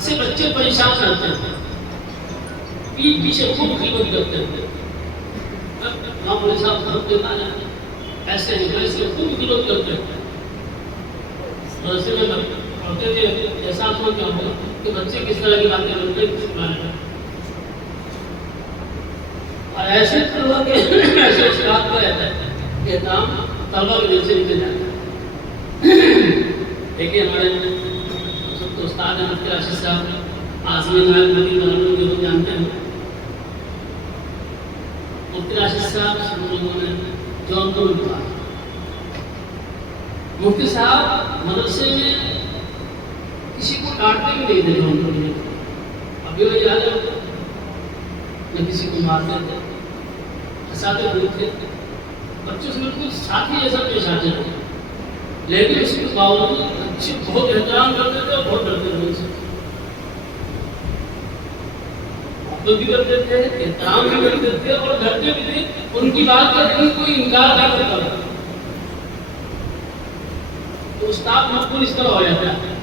سے بچے پریشان کرتے ہیں. پیٹ پیچھے خوب قیمت کرتے ہیں. ہاں بولے صاحب خود دیتا ہے ایسے ویسے خوب قیمت کرتے ہیں. میں پڑھتے تھے احساس ہوا کیا ہوگا کہ بچے کس طرح کی باتیں کرتے ہیں کس بارے میں. اور ایسے طلبا کے ایسے استاد کا رہتا ہے کہ احترام طلبا کے دل سے نکل جاتا ہے. دیکھیے ہمارے سب تو استاد ہیں مفتی راشد صاحب عاصم نائب کو جانتے ہیں. مفتی راشد صاحب ہم لوگوں نے جونپور میں پڑھا. مفتی صاحب مدرسے میں کسی کو ڈانٹنے بھی نہیں دیتے جونپور میں. ابھی وہ یاد ہے نہ کسی کو مارتے تھے. اساتذہ دور تھے بچوں سے بالکل ساتھی جیسا پیش آتے تھے. لیکن اس کے باوجود اچھے بہت احترام کرتے تھے اور بہت ڈرتے تھے ان سے. بھی کرتے تھے احترام بھی کرتے تھے اور ڈرتے بھی تھے. ان کی بات کا کوئی انکار نہیں کرتا تھا. تو استاد مقبول اس طرح ہو جاتا ہے.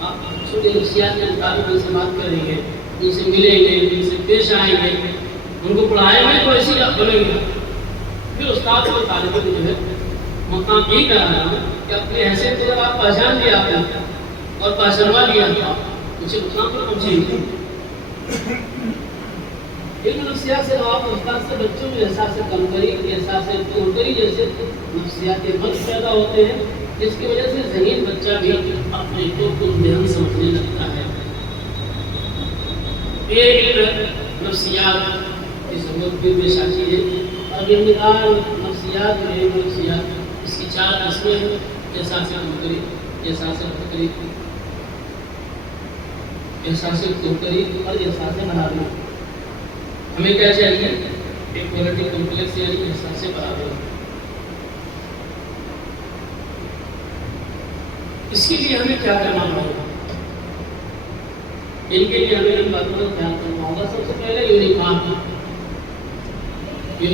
آپ چھوٹے نفسیات کے مطابق ان سے بات کریں گے, ان سے ملیں گے, ان سے پیش آئیں گے, ان کو پڑھائیں گے تو ایسی بولیں گے. پھر استاد کو طالب علم جو ہے مقام یہی کر رہا ہے کہ اپنے حیثیت کو آپ پہچان لیا آپ نے اور پہچانوا لیا اسے مقام پر پہنچے. علم نفسیات سے آپ استاد سے بچوں میں احساس کمتری احساس کمتری جیسے نفسیاتی مرض پیدا ہوتے ہیں, جس کی وجہ سے ذہین بچہ بھی اپنے کو ذہن سمجھنے لگتا ہے. ایک نفسیات کی ضرورت بھی پیش آتی ہے. اور نفسیات اور علم نفسیات اس کی 4 قسمیں ہیں. احساس کمتری, احساس فکری, احساس کمتری اور احساس برابری. ہمیں کیا چاہیے؟ ایکوالٹی کمپلیکس یعنی احساس برابری. اس کے لیے ہمیں کیا کرنا ہوگا؟ ان کے لیے ہمیں ان باتوں کا خیال کرنا ہوگا. سب سے پہلے یونیفارم جو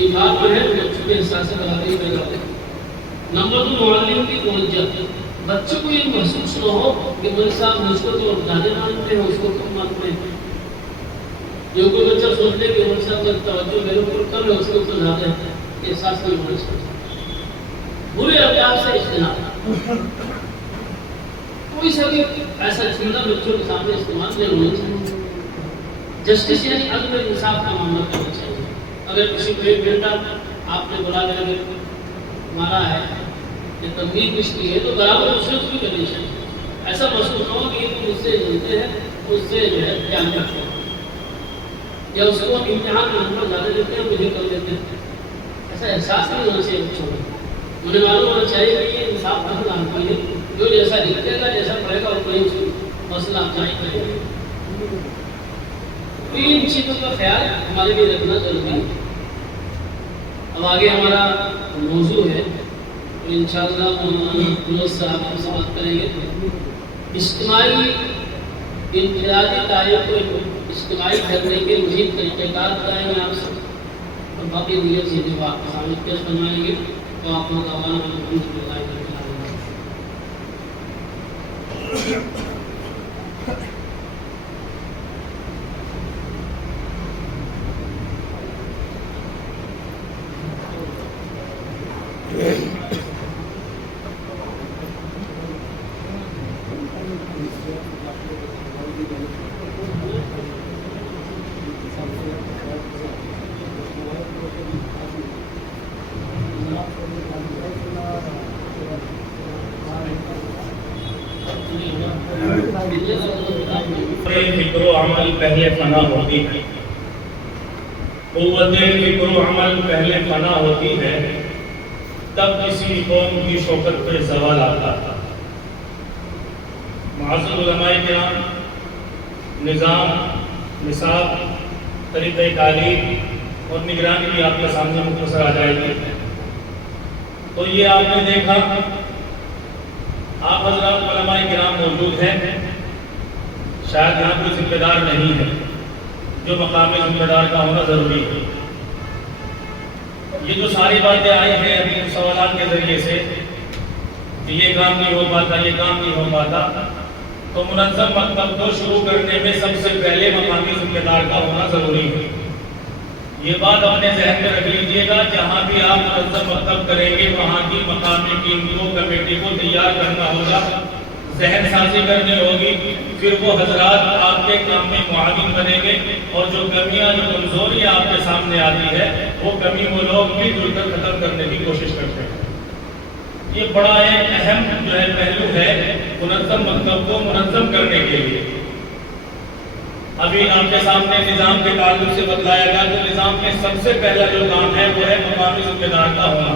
ہے بچوں کے احساس برابری پیدا ہوتے ہیں. نمبر 2 معلم کی توجہ. بچوں کو یہ محسوس نہ ہو کہ مول صاحب مجھ کو تو زیادہ مانتے ہیں اس کو کم مانتے ہیں. جو کوئی بچہ سوچتے کہ مول صاحب کا توجہ میرے اوپر کم ہے اس کے اوپر زیادہ ہے, احساس نہیں ہونا چاہیے. برے افعال سے اجتناب. کوئی سا بھی ایسا چیزیں بچوں کے سامنے استعمال نہیں ہونا چاہیے. جسٹس یعنی عدل و انصاف کا معاملہ کرنا چاہیے. اگر کسی کو 1 گھنٹہ آپ نے بلا کر مارا ہے یا تنقید کچھ کی ہے تو برابر رشوت بھی کرنی چاہیے. ایسا محسوس نہ ہو کہ تم مجھ سے جلتے ہیں اس سے جو ہے کیا کرتے ہیں یا اس کو امتحان میں نمبر زیادہ دیتے ہیں مجھے کم دیتے ہیں. ایسا احساس نہیں ہونا چاہیے بچوں کو. انہیں معلوم ہونا چاہیے کہ یہ انصاف کا حل ہے. جو جیسا لکھے گا جیسا پڑھے گا اتنا ہی حوصلہ افزائی کرے گا. 3 چیزوں کا خیال ہمارے لیے رکھنا ضروری ہے. اب آگے ہمارا موضوع ہے تو انشاءاللہ مولانا فیروز صاحب ہم سے بات کریں گے. اجتماعی انفرادی تعلیم کو اجتماعی کرنے کے مزید طریقہ کار بتائیں گے آپ سب, اور باقی دیگر چیزیں کو آپ کے سامنے پیش فرمائیں گے. تو آپ لوگ الحمدللہ فکر و عمل پہلے فنا ہوتی ہے، قوت فکر و عمل پہلے فنا ہوتی ہے، تب کسی قوم کی شوکت پہ زوال آتا تھا۔ معزز علماء کرام، نظام، نصاب، طریقہ تعلیم اور نگرانی بھی آپ کے سامنے مختصر آ جائے گی۔ تو یہ آپ نے دیکھا، آپ حضرات علماء کرام موجود ہیں، شاید یہاں کوئی ذمہ دار نہیں ہے، جو مقام ذمہ دار کا ہونا ضروری ہے۔ یہ جو ساری باتیں آئی ہیں ابھی سوالات کے ذریعے سے کہ یہ کام نہیں ہو پاتا، یہ کام نہیں ہو پاتا، تو منظم مکتب کو شروع کرنے میں سب سے پہلے مقامی ذمہ دار کا ہونا ضروری ہے۔ یہ بات اپنے ذہن میں رکھ لیجئے گا، جہاں بھی آپ منظم مکتب کریں گے وہاں کی مقامی ٹیم کو، کمیٹی کو تیار کرنا ہوگا، ذہن سازی کرنی ہوگی، پھر وہ حضرات آپ کے کام میں معاون بنیں گے، اور جو کمیاں، جو کمزوریاں آپ کے سامنے آتی ہے وہ کمی وہ لوگ بھی جل کر ختم کرنے کی کوشش کرتے ہیں۔ یہ بڑا ایک اہم جو ہے پہلو ہے منظم مکتب کو منظم کرنے کے لیے۔ ابھی آپ کے سامنے نظام کے تعلق سے بتلایا گیا، تو نظام میں سب سے پہلا جو کام ہے وہ ہے مقامی ذمہ دار کا ہونا۔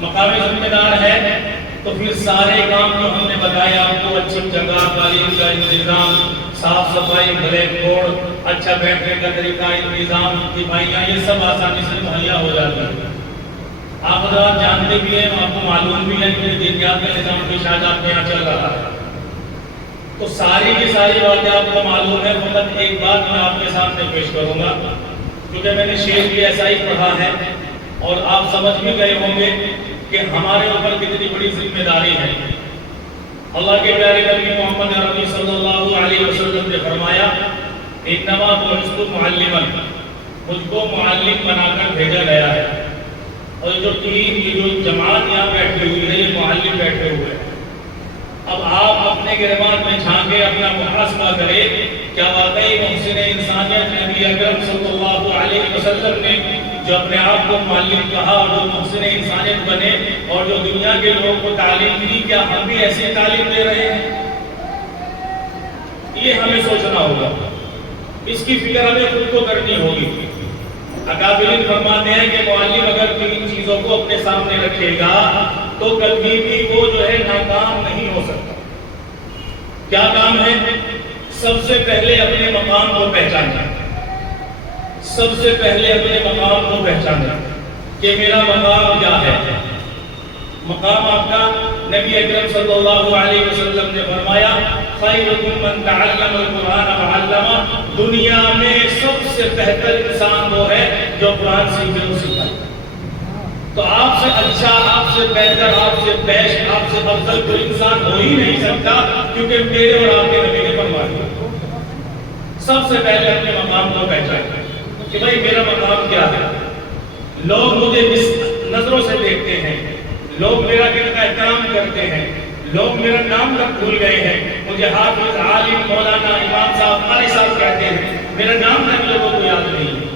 مقامی ذمہ دار ہے تو پھر سارے کام جو ہم نے بتائے آپ کو، اچھی جگہ، تعلیم کا انتظام، صاف صفائی، بلیک بورڈ، اچھا بیٹھنے کا طریقہ، انتظام، دفاعیاں، یہ سب آسانی سے مہیا ہو جاتا ہے۔ آپ حضرات جانتے بھی ہیں، آپ کو معلوم بھی ہے کہ دینیات کا نظام پیش آج آپ کے یہاں چل رہا ہے، تو ساری کی ساری باتیں آپ کو معلوم ہے۔ فقط ایک بات میں آپ کے سامنے پیش کروں گا، کیونکہ میں نے شعر بھی ایسا ہی پڑھا ہے اور آپ سمجھ بھی گئے ہوں گے کہ ہمارے اوپر کتنی بڑی ذمہ داری ہے۔ اللہ کے پیارے نبی محمد عربی صلی اللہ علیہ وسلم نے فرمایا، انما بعثت معلما، مجھ کو معلم بنا کر بھیجا گیا ہے۔ اور جو ٹیم، یہ جو جماعت یہاں بیٹھی ہوئی ہے، یہ معلم بیٹھے ہوئے ہیں۔ اب آپ اپنے گریبان میں جھانکے اپنا محاسبہ کریں، کیا واقعی محسن انسانیت نبی اکرم صلی اللہ علیہ وسلم نے جو اپنے آپ کو معلم کہا اور جو محسن انسانیت بنے اور جو دنیا کے لوگوں کو تعلیم دی، کیا ہم بھی ایسی تعلیم دے رہے ہیں؟ یہ ہمیں سوچنا ہوگا، اس کی فکر ہمیں خود کو کرنی ہوگی۔ اکابرین فرماتے ہیں کہ معلم اگر تین چیزوں کو اپنے سامنے رکھے گا تو کبھی بھی وہ جو ہے ناکام نہیں ہو سکتا۔ کیا کام ہے؟ سب سے پہلے اپنے مقام کو پہچانا، سب سے پہلے اپنے مقام کو پہچانا کہ میرا مقام کیا ہے۔ مقام آپ کا، نبی اکرم صلی اللہ علیہ وسلم نے فرمایا، خیرکم من تعلم القرآن وعلمہ، دنیا میں سب سے بہتر انسان وہ ہے جو قرآن سیکھے اور سکھائے۔ تو آپ سے اچھا، آپ سے بہتر، آپ سے بیش، آپ سے افضل کوئی انسان ہو ہی نہیں سکتا، کیونکہ میرے اور آپ کے نبی نے فرمایا۔ سب سے پہلے اپنے مقام کو پہچانے کہ بھائی میرا مقام کیا ہے۔ لوگ مجھے کس نظروں سے دیکھتے ہیں، لوگ میرا کتنا احترام کرتے ہیں، لوگ میرا نام تک بھول گئے ہیں، مجھے حافظ، عالم، مولانا، امام صاحب، قاری صاحب کہتے ہیں، میرا نام تک لوگوں کو یاد نہیں ہے۔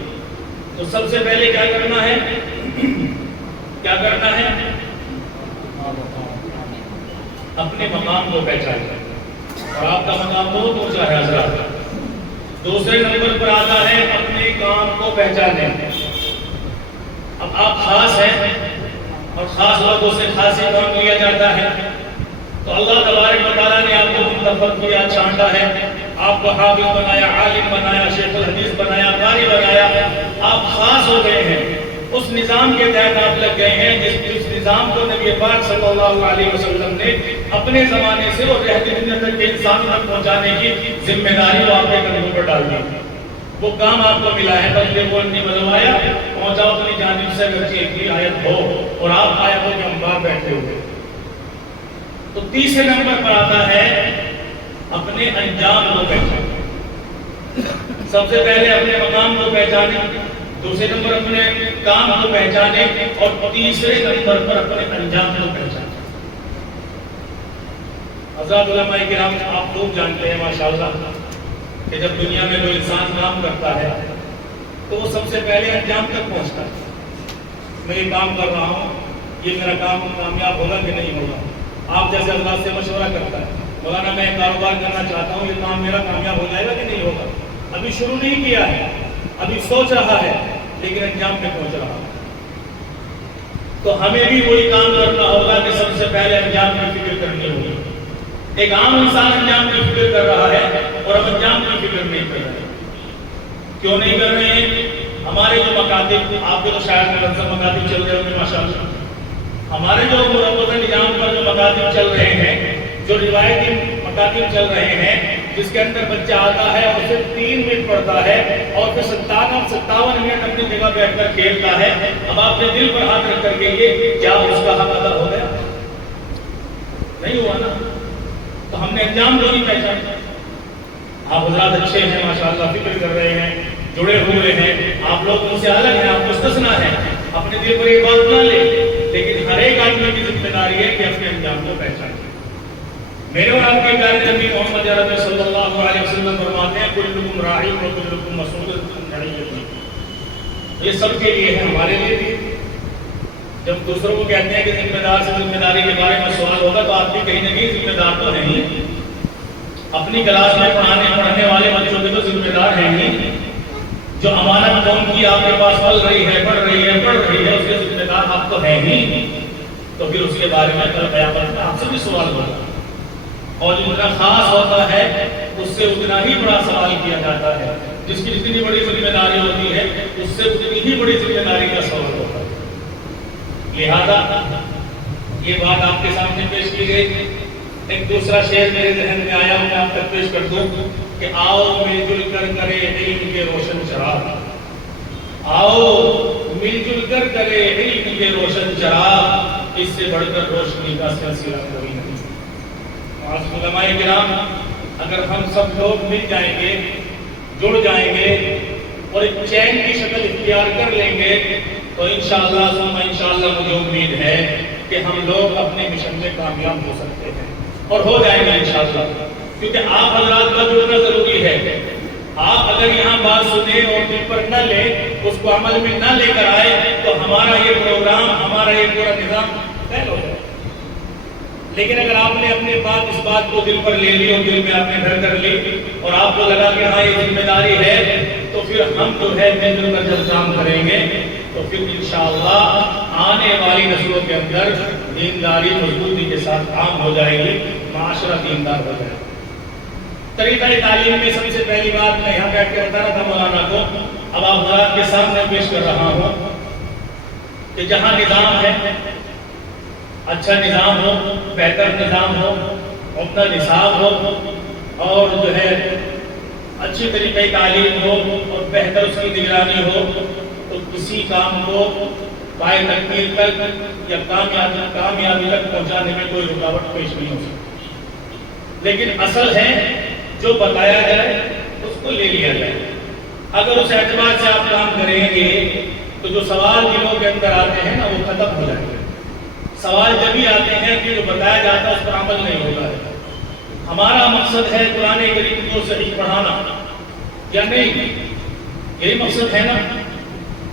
تو سب سے پہلے کیا کرنا ہے؟ کیا کرنا ہے؟ اپنے مقام کو پہچانا، اور آپ کا مقام بہت اونچا ہے حضرات۔ دوسرے نمبر پر آتا ہے اپنے کام کو پہچانے۔ اب آپ خاص ہیں اور خاص لوگوں سے خاصی کام لیا جاتا ہے، تو اللہ تبارک و تعالیٰ نے آپ کو منتخب کیا، چھانٹا ہے، آپ کو حافظ بنایا، عالم بنایا، شیخ الحدیث بنایا، قاری بنایا، آپ خاص ہو گئے ہیں۔ اس نظام کے تحت آپ لگ گئے ہیں جس نظام کو نبی پاک صلی اللہ علیہ وسلم نے اپنے زمانے سے اور رہتی دنیا تک کے انسان تک پہنچانے کی ذمہ داری وہ آپ کے کندھوں پر ڈال دی۔ وہ کام آپ کو ملا ہے، بندے کو نہیں بلوایا، پہنچاؤ اپنی جانب سے اگر چیز کی آیت ہو، اور آپ آیتوں کے انبار بیٹھے ہوئے۔ تو تیسرے نمبر پر آتا ہے اپنے انجام کو پہچانے۔ سب سے پہلے اپنے مقام کو پہچانے، دوسرے نمبر اپنے کام کو پہچانے، اور تیسرے نمبر پر اپنے انجام کو پہچانے۔ حضرات علماء کرام، آپ لوگ جانتے ہیں ماشاءاللہ کہ جب دنیا میں کوئی انسان کام کرتا ہے تو وہ سب سے پہلے انجام تک پہنچتا ہے۔ میں یہ کام کر رہا ہوں، یہ میرا کام کامیاب ہوگا کہ نہیں ہوگا۔ آپ جیسے اللہ سے مشورہ کرتا ہے، مولانا میں کاروبار کرنا چاہتا ہوں، یہ کام میرا کامیاب ہو جائے گا کہ نہیں ہوگا؟ ابھی شروع نہیں کیا ہے، ابھی سوچ رہا ہے، لیکن انجام پہ پہنچ رہا ہے۔ تو ہمیں بھی وہی کام کرنا ہوگا کہ سب سے پہلے انجام کی فکر کرنی ہوگی۔ ایک عام انسان انجام کی فکر کر رہا ہے اور ہم انجام کی فکر نہیں کر رہے۔ کیوں نہیں کر رہے ہیں؟ ہمارے جو مکاتب، آپ کے تو شاید ملزم مکاتب چل رہے ہوں گے ماشاءاللہ، ہمارے جو مربوطہ نظام پر جو مکاتب چل رہے ہیں، جو روایتی مکاتب چل رہے ہیں، جس کے اندر بچہ آتا ہے اور صرف 3 منٹ پڑھتا ہے اور پھر 57 منٹ اپنی جگہ بیٹھ کر کھیلتا ہے، اب آپ نے دل پر ہاتھ رکھ کر کہیے کیا اس کا حق ادا ہو گیا؟ نہیں ہوا نا۔ تو ہم نے انجام جو نہیں پہچانا۔ آپ حضرات اچھے ہیں ماشاءاللہ، فکر کر رہے ہیں، جڑے ہوئے ہیں، آپ لوگ ان سے الگ ہیں، آپ مستثنا ہیں، اپنے دل پر یہ بات نہ لیں، لیکن ہر ایک آدمی کی ذمہ داری ہے کہ اپنے انجام کو پہچانے۔ میرے اور آپ کے پیارے نبی محمد عربی صلی اللہ علیہ وسلم فرماتے ہیں کلکم راعی و کلکم مسئول عن رعیتہ۔ یہ سب کے لیے ہے، ہمارے لیے بھی۔ جب دوسروں کو کہتے ہیں کہ ذمہ دار سے ذمہ داری کے بارے میں سوال ہوگا تو آپ بھی کہیں نہ کہیں ذمہ دار تو ہیں ہی۔ اپنی کلاس میں پڑھنے والے بچوں کے تو ذمہ دار ہیں ہی۔ جو امانت قوم کی آپ کے پاس پل رہی ہے، پڑھ رہی ہے، اس کے ذمہ دار آپ تو ہیں ہی۔ تو پھر اس کے بارے میں کل قیامت میں آپ سے بھی سوال ہوگا، اور جتنا خاص ہوتا ہے اس سے اتنا ہی بڑا سوال کیا جاتا ہے۔ جس کی جتنی بڑی ذمہ داری ہوتی ہے اس سے اتنی ہی بڑی ذمہ داری کا سوال ہوتا ہے۔ لہذا یہ بات آپ کے سامنے پیش کی گئی۔ ایک دوسرا شعر میرے ذہن میں آیا، میں آپ تک پیش کر دوں کہ آؤ مل جل کر کرے علم کے روشن چراغ، آؤ مل جل کر کرے علم کے روشن چراغ، اس سے بڑھ کر روشنی کا سلسلہ کوئی نہیں۔ علماء کرام، اگر ہم سب لوگ مل جائیں گے، جڑ جائیں گے اور ایک چین کی شکل اختیار کر لیں گے تو انشاءاللہ ثم انشاءاللہ مجھے امید ہے کہ ہم لوگ اپنے مشن میں کامیاب ہو سکتے ہیں اور ہو جائے گا انشاءاللہ۔ کیونکہ آپ حضرات کا جڑنا ضروری ہے۔ آپ اگر یہاں بات سنیں اور دل پر نہ لیں، اس کو عمل میں نہ لے کر آئے تو ہمارا یہ پروگرام، ہمارا یہ پورا نظام فیل ہو جائے۔ لیکن اگر آپ نے اپنے بات اس بات کو دل پر لے لی اور دل میں آپ نے گھر کر لی اور آپ کو لگا کہ ہاں یہ ذمہ داری ہے، تو پھر ہم جو ہے مل جل کر جب کام کریں گے تو پھر انشاءاللہ آنے والی نسلوں کے اندر دینداری مضبوطی کے ساتھ عام ہو جائے گی، معاشرہ دیندار ہو جائے گا۔ طریقہ تعلیم میں سب سے پہلی بات میں یہاں بیٹھ کے بتا رہا تھا مولانا کو، اب آپ حضرات کے سامنے پیش کر رہا ہوں کہ جہاں نظام ہے، اچھا نظام ہو، بہتر نظام ہو، اپنا نصاب ہو اور جو ہے اچھی طریقے تعلیم ہو اور بہتر اس کی نگرانی ہو، تو کسی کام کو پائے تکمیل تک یا کامیابی تک پہنچانے میں کوئی رکاوٹ پیش نہیں ہو سکتی۔ لیکن اصل ہے جو بتایا جائے اس کو لے لیا جائے۔ اگر اس اعتبار سے آپ کام کریں گے تو جو سوال دلوں کے اندر آتے ہیں نا وہ ختم ہو جائیں گے۔ سوال جب ہی آتے ہیں کہ جو بتایا جاتا ہے اس پر عمل نہیں ہوتا ہے۔ ہمارا مقصد ہے قرآن کریم کو صحیح پڑھانا یا نہیں، یہی مقصد ہے نا۔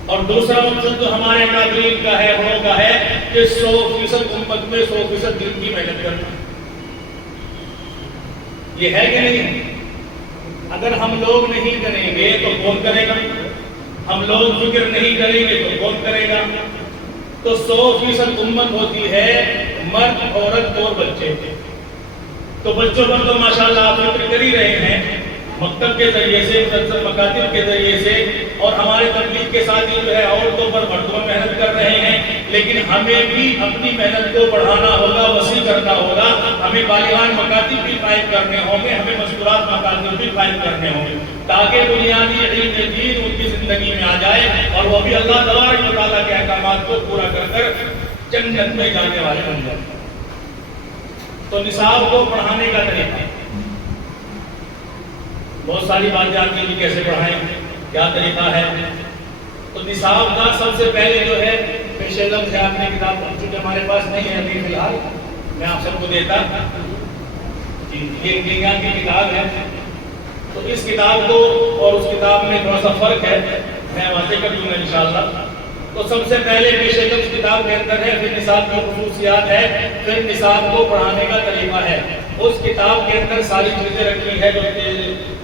اور دوسرا مقصد جو ہمارے اکابرین کا ہے، ہم کا ہے کہ 100% امت میں 100% دل کی محنت کرنا، یہ ہے کہ نہیں؟ اگر ہم لوگ نہیں کریں گے تو کون کرے گا؟ ہم لوگ فکر نہیں کریں گے تو کون کرے گا؟ تو 100% امت ہوتی ہے مرد، عورت اور بچے۔ تو بچوں پر تو ماشاءاللہ آپ فکر کر ہی رہے ہیں، مکتب کے ذریعے سے، مکاتب کے ذریعے سے، اور ہمارے تبلیغ کے ساتھ جو ہے عورتوں پر مردوں محنت کر رہے ہیں۔ لیکن ہمیں بھی اپنی محنت کو بڑھانا ہوگا، وسیع کرنا ہوگا، ہمیں بالغان مکاتب بھی قائم کرنے ہوں گے، ہمیں مذکورات مکاتب بھی قائم کرنے ہوں گے، تاکہ بنیادی علم دین ان کی زندگی میں آ جائے اور وہ بھی اللہ تبارک و تعالیٰ کے احکامات کو پورا کر کر جنت میں جانے والے بن جائیں۔ تو نصاب کو پڑھانے کا طریقہ، بہت ساری بات جانتے ہیں کہ کیسے پڑھائیں، کیا طریقہ ہے۔ تو نصاب کا سب سے پہلے جو ہے پیش لفظ ہے، آپ نے کتاب چونکہ ہمارے پاس نہیں ہے ابھی فی الحال، میں آپ سب کو دیتا، یہ کی کتاب ہے۔ تو اس کتاب کو اور اس کتاب میں تھوڑا سا فرق ہے، میں واضح کر دوں گا انشاءاللہ۔ تو سب سے پہلے پیش لفظ کتاب کے اندر ہے، پھر نصاب کی خصوصیات ہے، پھر نصاب کو پڑھانے کا طریقہ ہے۔ اس کتاب کے اندر ساری چیزیں رکھی ہے جو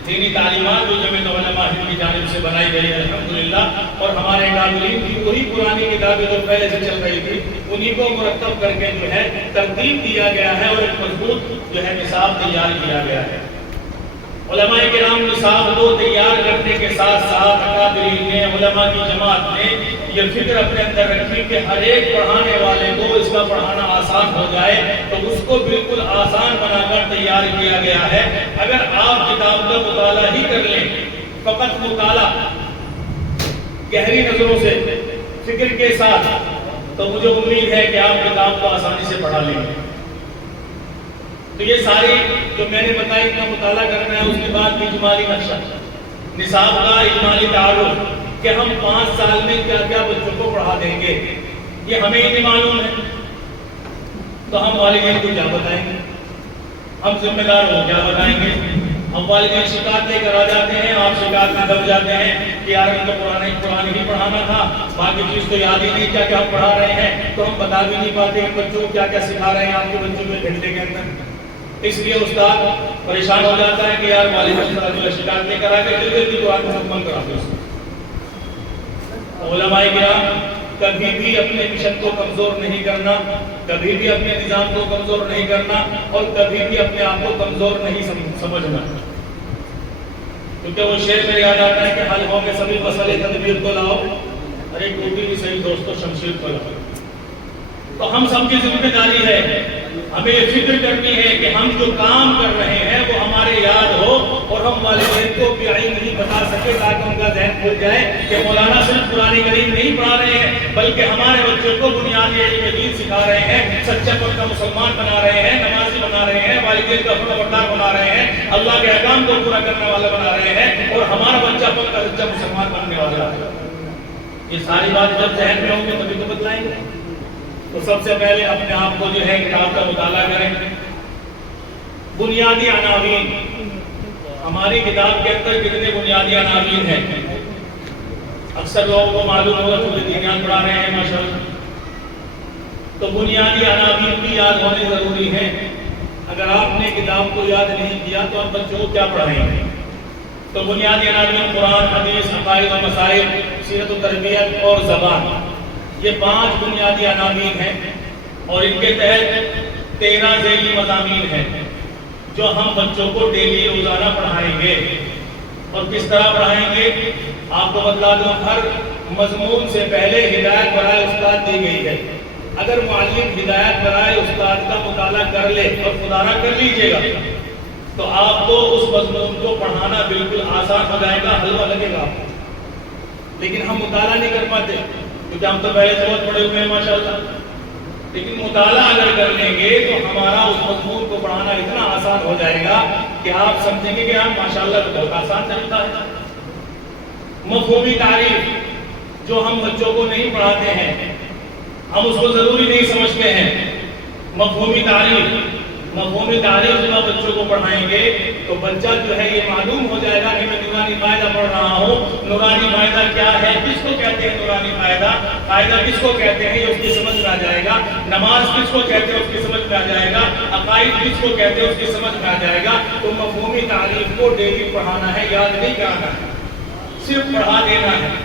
دینی تعلیمات جو جمعیت علماء ہند کی جانب سے بنائی گئی ہے الحمدللہ، اور ہمارے قابلین کی وہی پرانی کتابیں جو پہلے سے چل رہی تھی انہی کو مرتب کر کے جو ہے ترتیب دیا گیا ہے اور ایک مضبوط جو ہے نصاب تیار کیا گیا ہے۔ علماء کرام نصاب کو تیار کرنے کے ساتھ ساتھ اکابرین نے، علماء کی جماعت نے یہ فکر اپنے اندر رکھی کہ ہر ایک پڑھانے والے کو اس کا پڑھانا آسان ہو جائے، تو اس کو بالکل آسان بنا کر تیار کیا گیا ہے۔ اگر آپ کتاب کا مطالعہ ہی کر لیں، فقط مطالعہ گہری نظروں سے فکر کے ساتھ، تو مجھے امید ہے کہ آپ کتاب کو آسانی سے پڑھا لیں گے۔ تو یہ ساری جو میں نے بتائی اتنا مطالعہ کرنا ہے، اس کے بعد اجمالی نقشہ نصاب کا، اجمالی تعارف کہ ہم 5 سال میں کیا کیا بچوں کو پڑھا دیں گے، یہ ہمیں ہی نہیں معلوم ہے، تو ہم والدین کو کیا بتائیں گے، ہم ذمہ دار کو کیا بتائیں گے۔ ہم والدین شکایت لے کر آ جاتے ہیں، آپ شکایت میں دب جاتے ہیں کہ یار ان کو قرآن ہی پڑھانا تھا، باقی چیز تو یاد ہی نہیں کیا کیا ہم پڑھا رہے ہیں، تو ہم بتا بھی نہیں پاتے ہیں بچوں کو کیا کیا سکھا رہے ہیں آپ کے بچوں کے گھنٹے کے اندر۔ اس لیے استاد پریشان ہو جاتا ہے کہ یار والدین سے شکایت لے کر آ کے جلدی قرآن مکمل کرا دو۔ علماء کرام کبھی بھی اپنے مشن کو کمزور نہیں کرنا، کبھی بھی اپنے نظام کو کمزور نہیں کرنا، اور کبھی بھی اپنے آپ کو کمزور نہیں سمجھنا، کیونکہ وہ شعر میں یاد آتا ہے کہ حل ہوں گے سبھی مسئلے تدبیر کو لاؤ، ارے ٹوٹی بھی صحیح دوستو شمشیر کو لاؤ۔ تو ہم سب کی ذمہ داری ہے، ہمیں یہ فکر کرنی ہے کہ ہم جو کام کر رہے ہیں وہ ہمارے یاد ہو، اور ہم والدین کو بھی نہیں بتا سکے تاکہ ان کا ذہن کھل جائے کہ مولانا صرف قرآن کریم نہیں پڑھا رہے ہیں بلکہ ہمارے بچوں کو بنیادی علم دین سکھا رہے ہیں، سچا پکا مسلمان بنا رہے ہیں، نمازی بنا رہے ہیں، والدین کا فرمانبردار بنا رہے ہیں، اللہ کے احکام کو پورا کرنے والا بنا رہے ہیں، اور ہمارا بچہ پکا سچا مسلمان بننے والا ہے۔ یہ ساری بات جب ذہن میں ہوں گے تبھی تو بتلائیں گے۔ تو سب سے پہلے اپنے آپ کو جو ہے کتاب کا مطالعہ کریں۔ بنیادی عناوین، ہماری کتاب کے اندر کتنے بنیادی عناوین ہیں؟ اکثر لوگوں کو معلوم ہوگا تو دینیان پڑھا رہے ہیں ماشاءاللہ، تو بنیادی عناوین بھی یاد ہونے ضروری ہیں۔ اگر آپ نے کتاب کو یاد نہیں کیا تو آپ بچوں کو کیا پڑھائیں گے؟ تو بنیادی عناوین قرآن، حدیث، عقائد و مسائل، سیرت و تربیت اور زبان، یہ 5 بنیادی عناوین ہیں، اور ان کے تحت 13 ذیلی مضامین ہیں جو ہم بچوں کو ڈیلی روزانہ پڑھائیں گے۔ اور کس طرح پڑھائیں گے؟ آپ کو بتلا دوں، ہر مضمون سے پہلے ہدایت برائے استاد دی گئی ہے۔ اگر معلم ہدایت برائے استاد کا مطالعہ کر لے اور خدا نہ کر لیجیے گا تو آپ کو اس مضمون کو پڑھانا بالکل آسان ہو جائے گا، حلوہ لگے گا۔ لیکن ہم مطالعہ نہیں کر پاتے کیونکہ ہم تو پہلے سے بہت پڑھے ہوئے ہیں ماشاءاللہ، لیکن مطالعہ اگر کر لیں گے تو ہمارا اس مضمون کو پڑھانا اتنا آسان ہو جائے گا کہ آپ سمجھیں گے کہ ہم ماشاءاللہ تو بہت آسان چلتا ہے۔ مفہومی تعریف جو ہم بچوں کو نہیں پڑھاتے ہیں، ہم اس کو ضروری نہیں سمجھتے ہیں۔ مفہومی تعریف جب آپ بچوں کو پڑھائیں گے تو بچہ جو ہے یہ معلوم ہو جائے گا کہ میں نورانی قاعدہ پڑھ رہا ہوں، نورانی قاعدہ کیا ہے، کس کو کہتے ہیں نورانی قاعدہ، قاعدہ کس کو کہتے ہیں یہ اس کی سمجھ میں آ جائے گا، نماز کس کو کہتے ہیں اس کی سمجھ میں آ جائے گا، عقائد کس کو کہتے ہیں اس کی سمجھ میں آ جائے گا۔ تو مفہومی تعریف کو ڈیلی پڑھانا ہے، یاد نہیں کرانا ہے، صرف پڑھا دینا ہے۔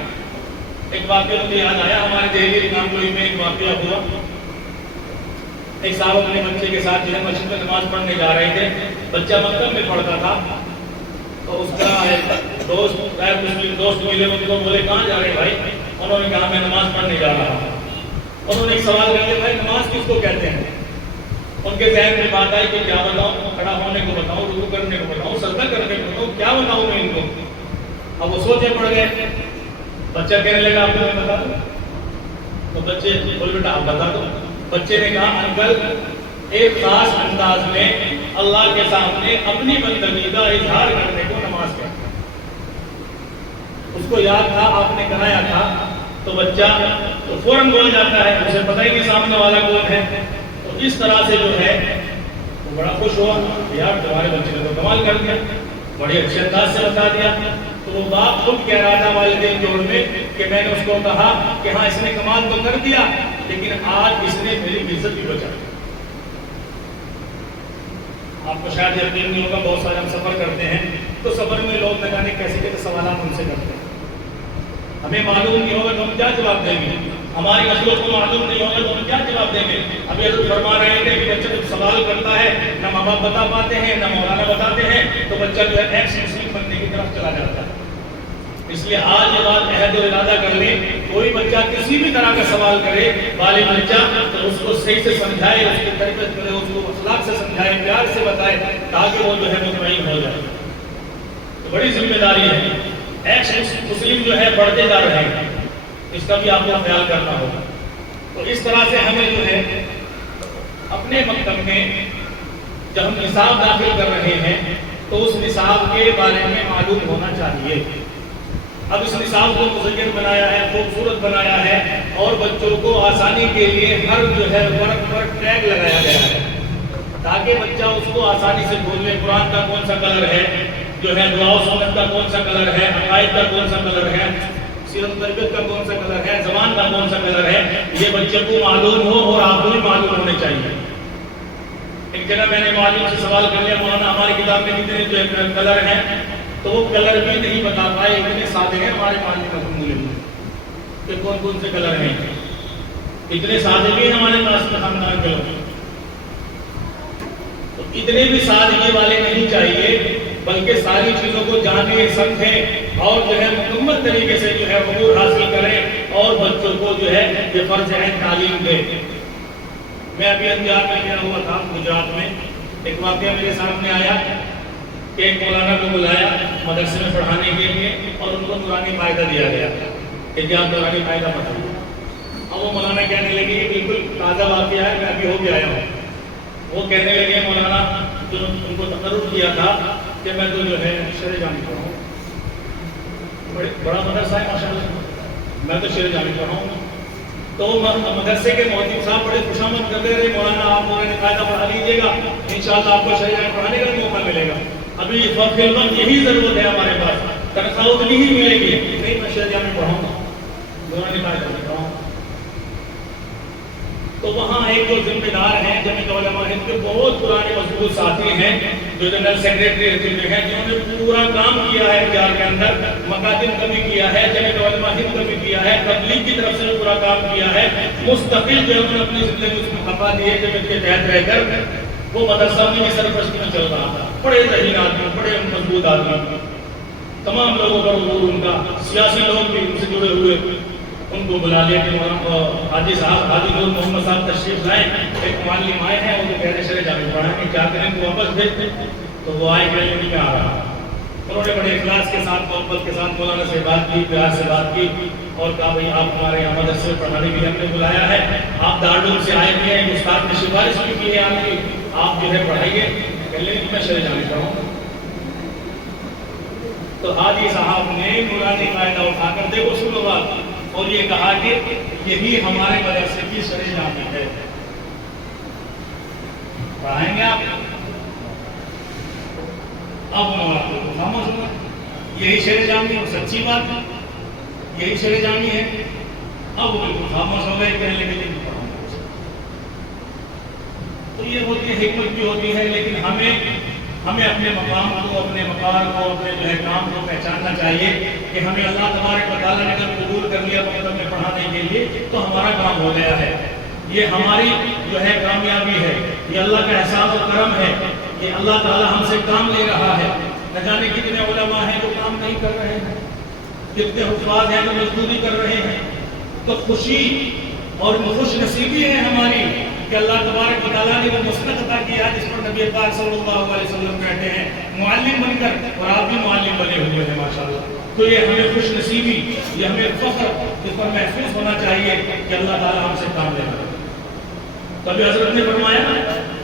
ایک واقعہ مجھے یاد آیا، ہمارے دہلی امام کوئی میں ایک واقعہ ہوا، ایک صاحب اپنے بچے کے ساتھ جو ہے مسجد میں نماز پڑھنے جا رہے تھے، بچہ مکتب میں پڑھتا تھا، تو اس کا دوست غیر مسلم دوست ملے، ان کو بولے کہاں جا رہے ہیں بھائی؟ انہوں نے کہا میں نماز پڑھنے جا رہا ہوں۔ انہوں نے ایک سوال کر دیا، بھائی نماز کس کو کہتے ہیں؟ ان کے ذہن میں بات آئی کہ کیا بتاؤں، کھڑا ہونے کو بتاؤں، رکوع کرنے کو بتاؤں، سجدہ کرنے کو بتاؤں، کیا بتاؤں میں ان کو؟ اب وہ سوچے پڑ گئے۔ بچہ کہنے لگا آپ کو میں بتا دوں، تو بچے بولے بیٹا آپ بتا دو۔ بچے نے کہا انکل ایک خاص انداز میں اللہ کے سامنے اپنی بندگی کا اظہار کرنے کو نماز کہتے ہیں۔ اس کو یاد تھا، آپ نے کرایا تھا، تو بچہ تو فوراً بول جاتا ہے، اسے پتہ ہی نہیں سامنے والا کون ہے۔ تو اس طرح سے جو ہے وہ بڑا خوش ہوا، یار تمہارے بچے نے تو کمال کر دیا، بڑے اچھے انداز سے بتا دیا۔ تو وہ باپ خود کہہ رہا تھا والدین جوڑ میں کہ میں نے اس کو کہا کہ ہاں اس نے کمال تو کر دیا، لیکن آج اس نے میری عزت بھی بچا دی۔ آپ کو شاید یقین نہیں ہوگا، بہت سارے ہم سفر کرتے ہیں تو سفر میں لوگ نہ جانے کیسے کیسے سوالات ہم سے کرتے ہیں، ہمیں معلوم نہیں ہوگا تو ہم کیا جواب دیں گے، ہماری نسلوں کو معلوم نہیں ہوگا تو ہم کیا جواب دیں گے۔ ابھی حضرت فرما رہے ہیں کہ بچہ جب سوال کرتا ہے نہ ماں باپ بتا پاتے ہیں نہ مولانا بتاتے ہیں تو بچہ جو ہے ایکس مسلم بننے کی طرف چلا جاتا ہے۔ اس لیے آج یہ بات عہد و ارادہ کر لیں، کوئی بچہ کسی بھی طرح کا سوال کرے والد بچہ تو اس کو صحیح سے سمجھائے، اس کی تربیت کرے، اس کو اخلاق سے سمجھائے، پیار سے بتائے تاکہ وہ جو ہے مطمئن ہو جائے۔ تو بڑی ذمہ داری ہے، ایکس مسلم جو ہے بڑھتے جا رہے ہیں، اس کا بھی آپ کو خیال کرنا ہوگا۔ تو اس طرح سے ہمیں جو ہے اپنے مکتب میں جب ہم نصاب داخل کر رہے ہیں تو اس نصاب کے بارے میں معلوم ہونا چاہیے۔ اب اس نصاب کو مزین بنایا ہے، خوبصورت بنایا ہے اور بچوں کو آسانی کے لیے ہر جو ہے ورق پر ٹیگ لگایا گیا ہے تاکہ بچہ اس کو آسانی سے بھول لے۔ قرآن کا کون سا کلر ہے، جو ہے دعا و سنت کا کون سا کلر ہے، عقائد کا کون سا کلر ہے، سیرت و تربیت کا کون سا کلر ہے، زبان کا کون سا کلر ہے، یہ بچے کو معلوم ہو اور آپ کو بھی معلوم ہونے چاہیے۔ ایک جگہ میں نے معلوم سے سوال کر لیا، مولانا ہماری کتاب میں کتنے جو کلر ہیں، تو وہ کلر بھی نہیں بتا پائے، اتنے سادے ہیں ہمارے معلم الحمدللہ کہ کون کون سے کلر ہیں، اتنے سادے بھی ہیں ہمارے پاس خاندان کے لوگ۔ تو اتنے بھی سادگی والے نہیں چاہیے، بلکہ ساری چیزوں کو جانیں سمجھیں اور جو ہے مکمل طریقے سے جو ہے عبور حاصل کریں اور بچوں کو جو ہے یہ فرض عین تعلیم دیں۔ میں ابھی انجار میں گیا ہوا تھا گجرات میں، ایک واقعہ میرے سامنے آیا کہ ایک مولانا کو بلایا مدرسے میں پڑھانے کے لیے اور ان کو نورانی قاعدہ دیا گیا کہ کیا آپ نورانی قاعدہ پڑھائیں۔ اب وہ مولانا کہنے لگے کہ بالکل تازہ واقعہ ہے، میں ابھی ہو کے آیا ہوں۔ وہ کہنے لگے مولانا جو ان کو تقرر کیا تھا کہ میں تو جو ہے شرع جامی پڑھاؤں، بڑا مدرسہ ہے ماشاءاللہ، میں تو شرع جامی پڑھاؤں۔ تو مدرسے کے مہتم صاحب بڑے خوشامد کرتے رہے، مولانا آپ نورانی قاعدہ پڑھا لیجیے گا، انشاءاللہ آپ کو شرع جامی پڑھانے کا موقع ملے گا۔ ابھی وقت یہی ضرورت ہے ہمارے پاس، تنخواہ اتنی ہی ملے گی، نہیں میں شرع جامی پڑھاؤں گا، نورانی قاعدہ پڑھاؤں۔ تو وہاں ایک جو ذمہ دار ہیں جمعیت علماء ہند کے بہت پرانے مضبوط ساتھی ہیں جو جنرل سیکریٹری رہتے ہیں، جنہوں نے پورا کام کیا ہے انجار کے اندر، مکاتب کا بھی کیا ہے، جمعیت علماء ہند کا بھی کیا ہے، تبلیغ کی طرف سے بھی پورا کام کیا ہے، مستقل جو انہوں نے اپنی زندگی اس میں کھپا دی ہے جمعیت کے تحت رہ کر۔ وہ مدرسہ میں سرپرستی میں چل رہا تھا، بڑے ذہین آدمی، بڑے مضبوط آدمی، تمام لوگوں پر حضور ان کا، سیاسی لوگ بھی ان سے جڑے ہوئے، ان کو بلا لیا کہ حاجی صاحب، حاجی گل محمد صاحب تشریف لائیں، ایک معلم آئے ہیں، وہ کہہ رہے شرع جامی پڑھائیں گے، کیا کریں تو واپس بھیجتے، تو وہ آئے کہ نہیں میں آ رہا۔ انہوں نے بڑے اخلاص کے ساتھ، محبت کے ساتھ مولانا سے بات کی، پیار سے بات کی اور کہا بھائی آپ ہمارے یہاں مدرسے میں پڑھانے کے لیے ہم نے بلایا ہے، آپ دارالعلوم سے آئے ہوئے ہیں، استاد نے سفارش بھی کی ہے آپ کی، آپ جو ہے پڑھائیے، پہلے میں شرع جامی پڑھاؤں۔ تو حاجی صاحب نے نورانی قاعدہ اٹھا کر دیکھو سنو بات، اور یہ کہا کہ یہی ہمارے مدرسے کی شرع جامی ہے، پڑھائیں گے آپ؟ اب آپ کو خاموش ہوگا، یہی شرع جامی ہے، سچی بات ہے، یہی شرع جامی ہے۔ اب وہ بالکل خاموش ہو گئے، کہنے لگے نہیں پڑھاؤں گا۔ تو یہ ہوتی ہے، حکمت بھی ہوتی ہے، لیکن ہمیں اپنے مقام کو، اپنے مقام کو، اپنے جو ہے کام کو پہچاننا چاہیے کہ ہمیں اللہ تبارک و تعالیٰ نے اگر قبول کر لیا مکتب میں پڑھانے کے لیے تو ہمارا کام ہو گیا ہے، یہ ہماری جو ہے کامیابی ہے، یہ اللہ کا احسان و کرم ہے، یہ اللہ تعالیٰ ہم سے کام لے رہا ہے۔ نہ جانے کتنے علماء ہیں جو کام نہیں کر رہے ہیں، کتنے حفاظ ہیں جو مزدوری کر رہے ہیں۔ تو خوشی اور خوش نصیبی ہے ہماری کہ اللہ تبارک و تعالیٰ نے وہ مسند عطا کیا جس پر نبی پاک صلی اللہ علیہ وسلم کہتے ہیں معلم بن کر، اور آپ بھی معلم بنے ہوئے ہیں ماشاءاللہ۔ تو یہ ہمیں خوش نصیبی، یہ ہمیں فخر، اس پر محفوظ ہونا چاہیے کہ اللہ تعالیٰ ہم سے کام لے رہا ہے۔ تبھی حضرت نے فرمایا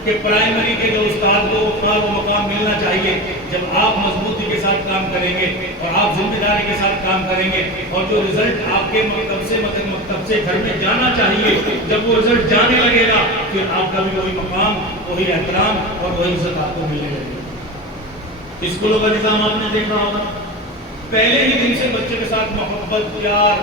کہ پرائمری کے جو استاد کو وہ مقام ملنا چاہیے جب آپ مضبوطی کے ساتھ کام کریں گے اور آپ ذمہ داری کے ساتھ کام کریں گے، اور جو رزلٹ آپ کے مکتب سے گھر میں جانا چاہیے جب وہ رزلٹ جانے لگے گا پھر آپ کا بھی وہی مقام، وہی احترام اور وہی عزت آپ کو ملنے لگے گی۔ اسکولوں کا نظام آپ نے دیکھا ہوگا، پہلے ہی دن سے بچے کے ساتھ محبت، پیار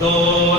2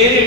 1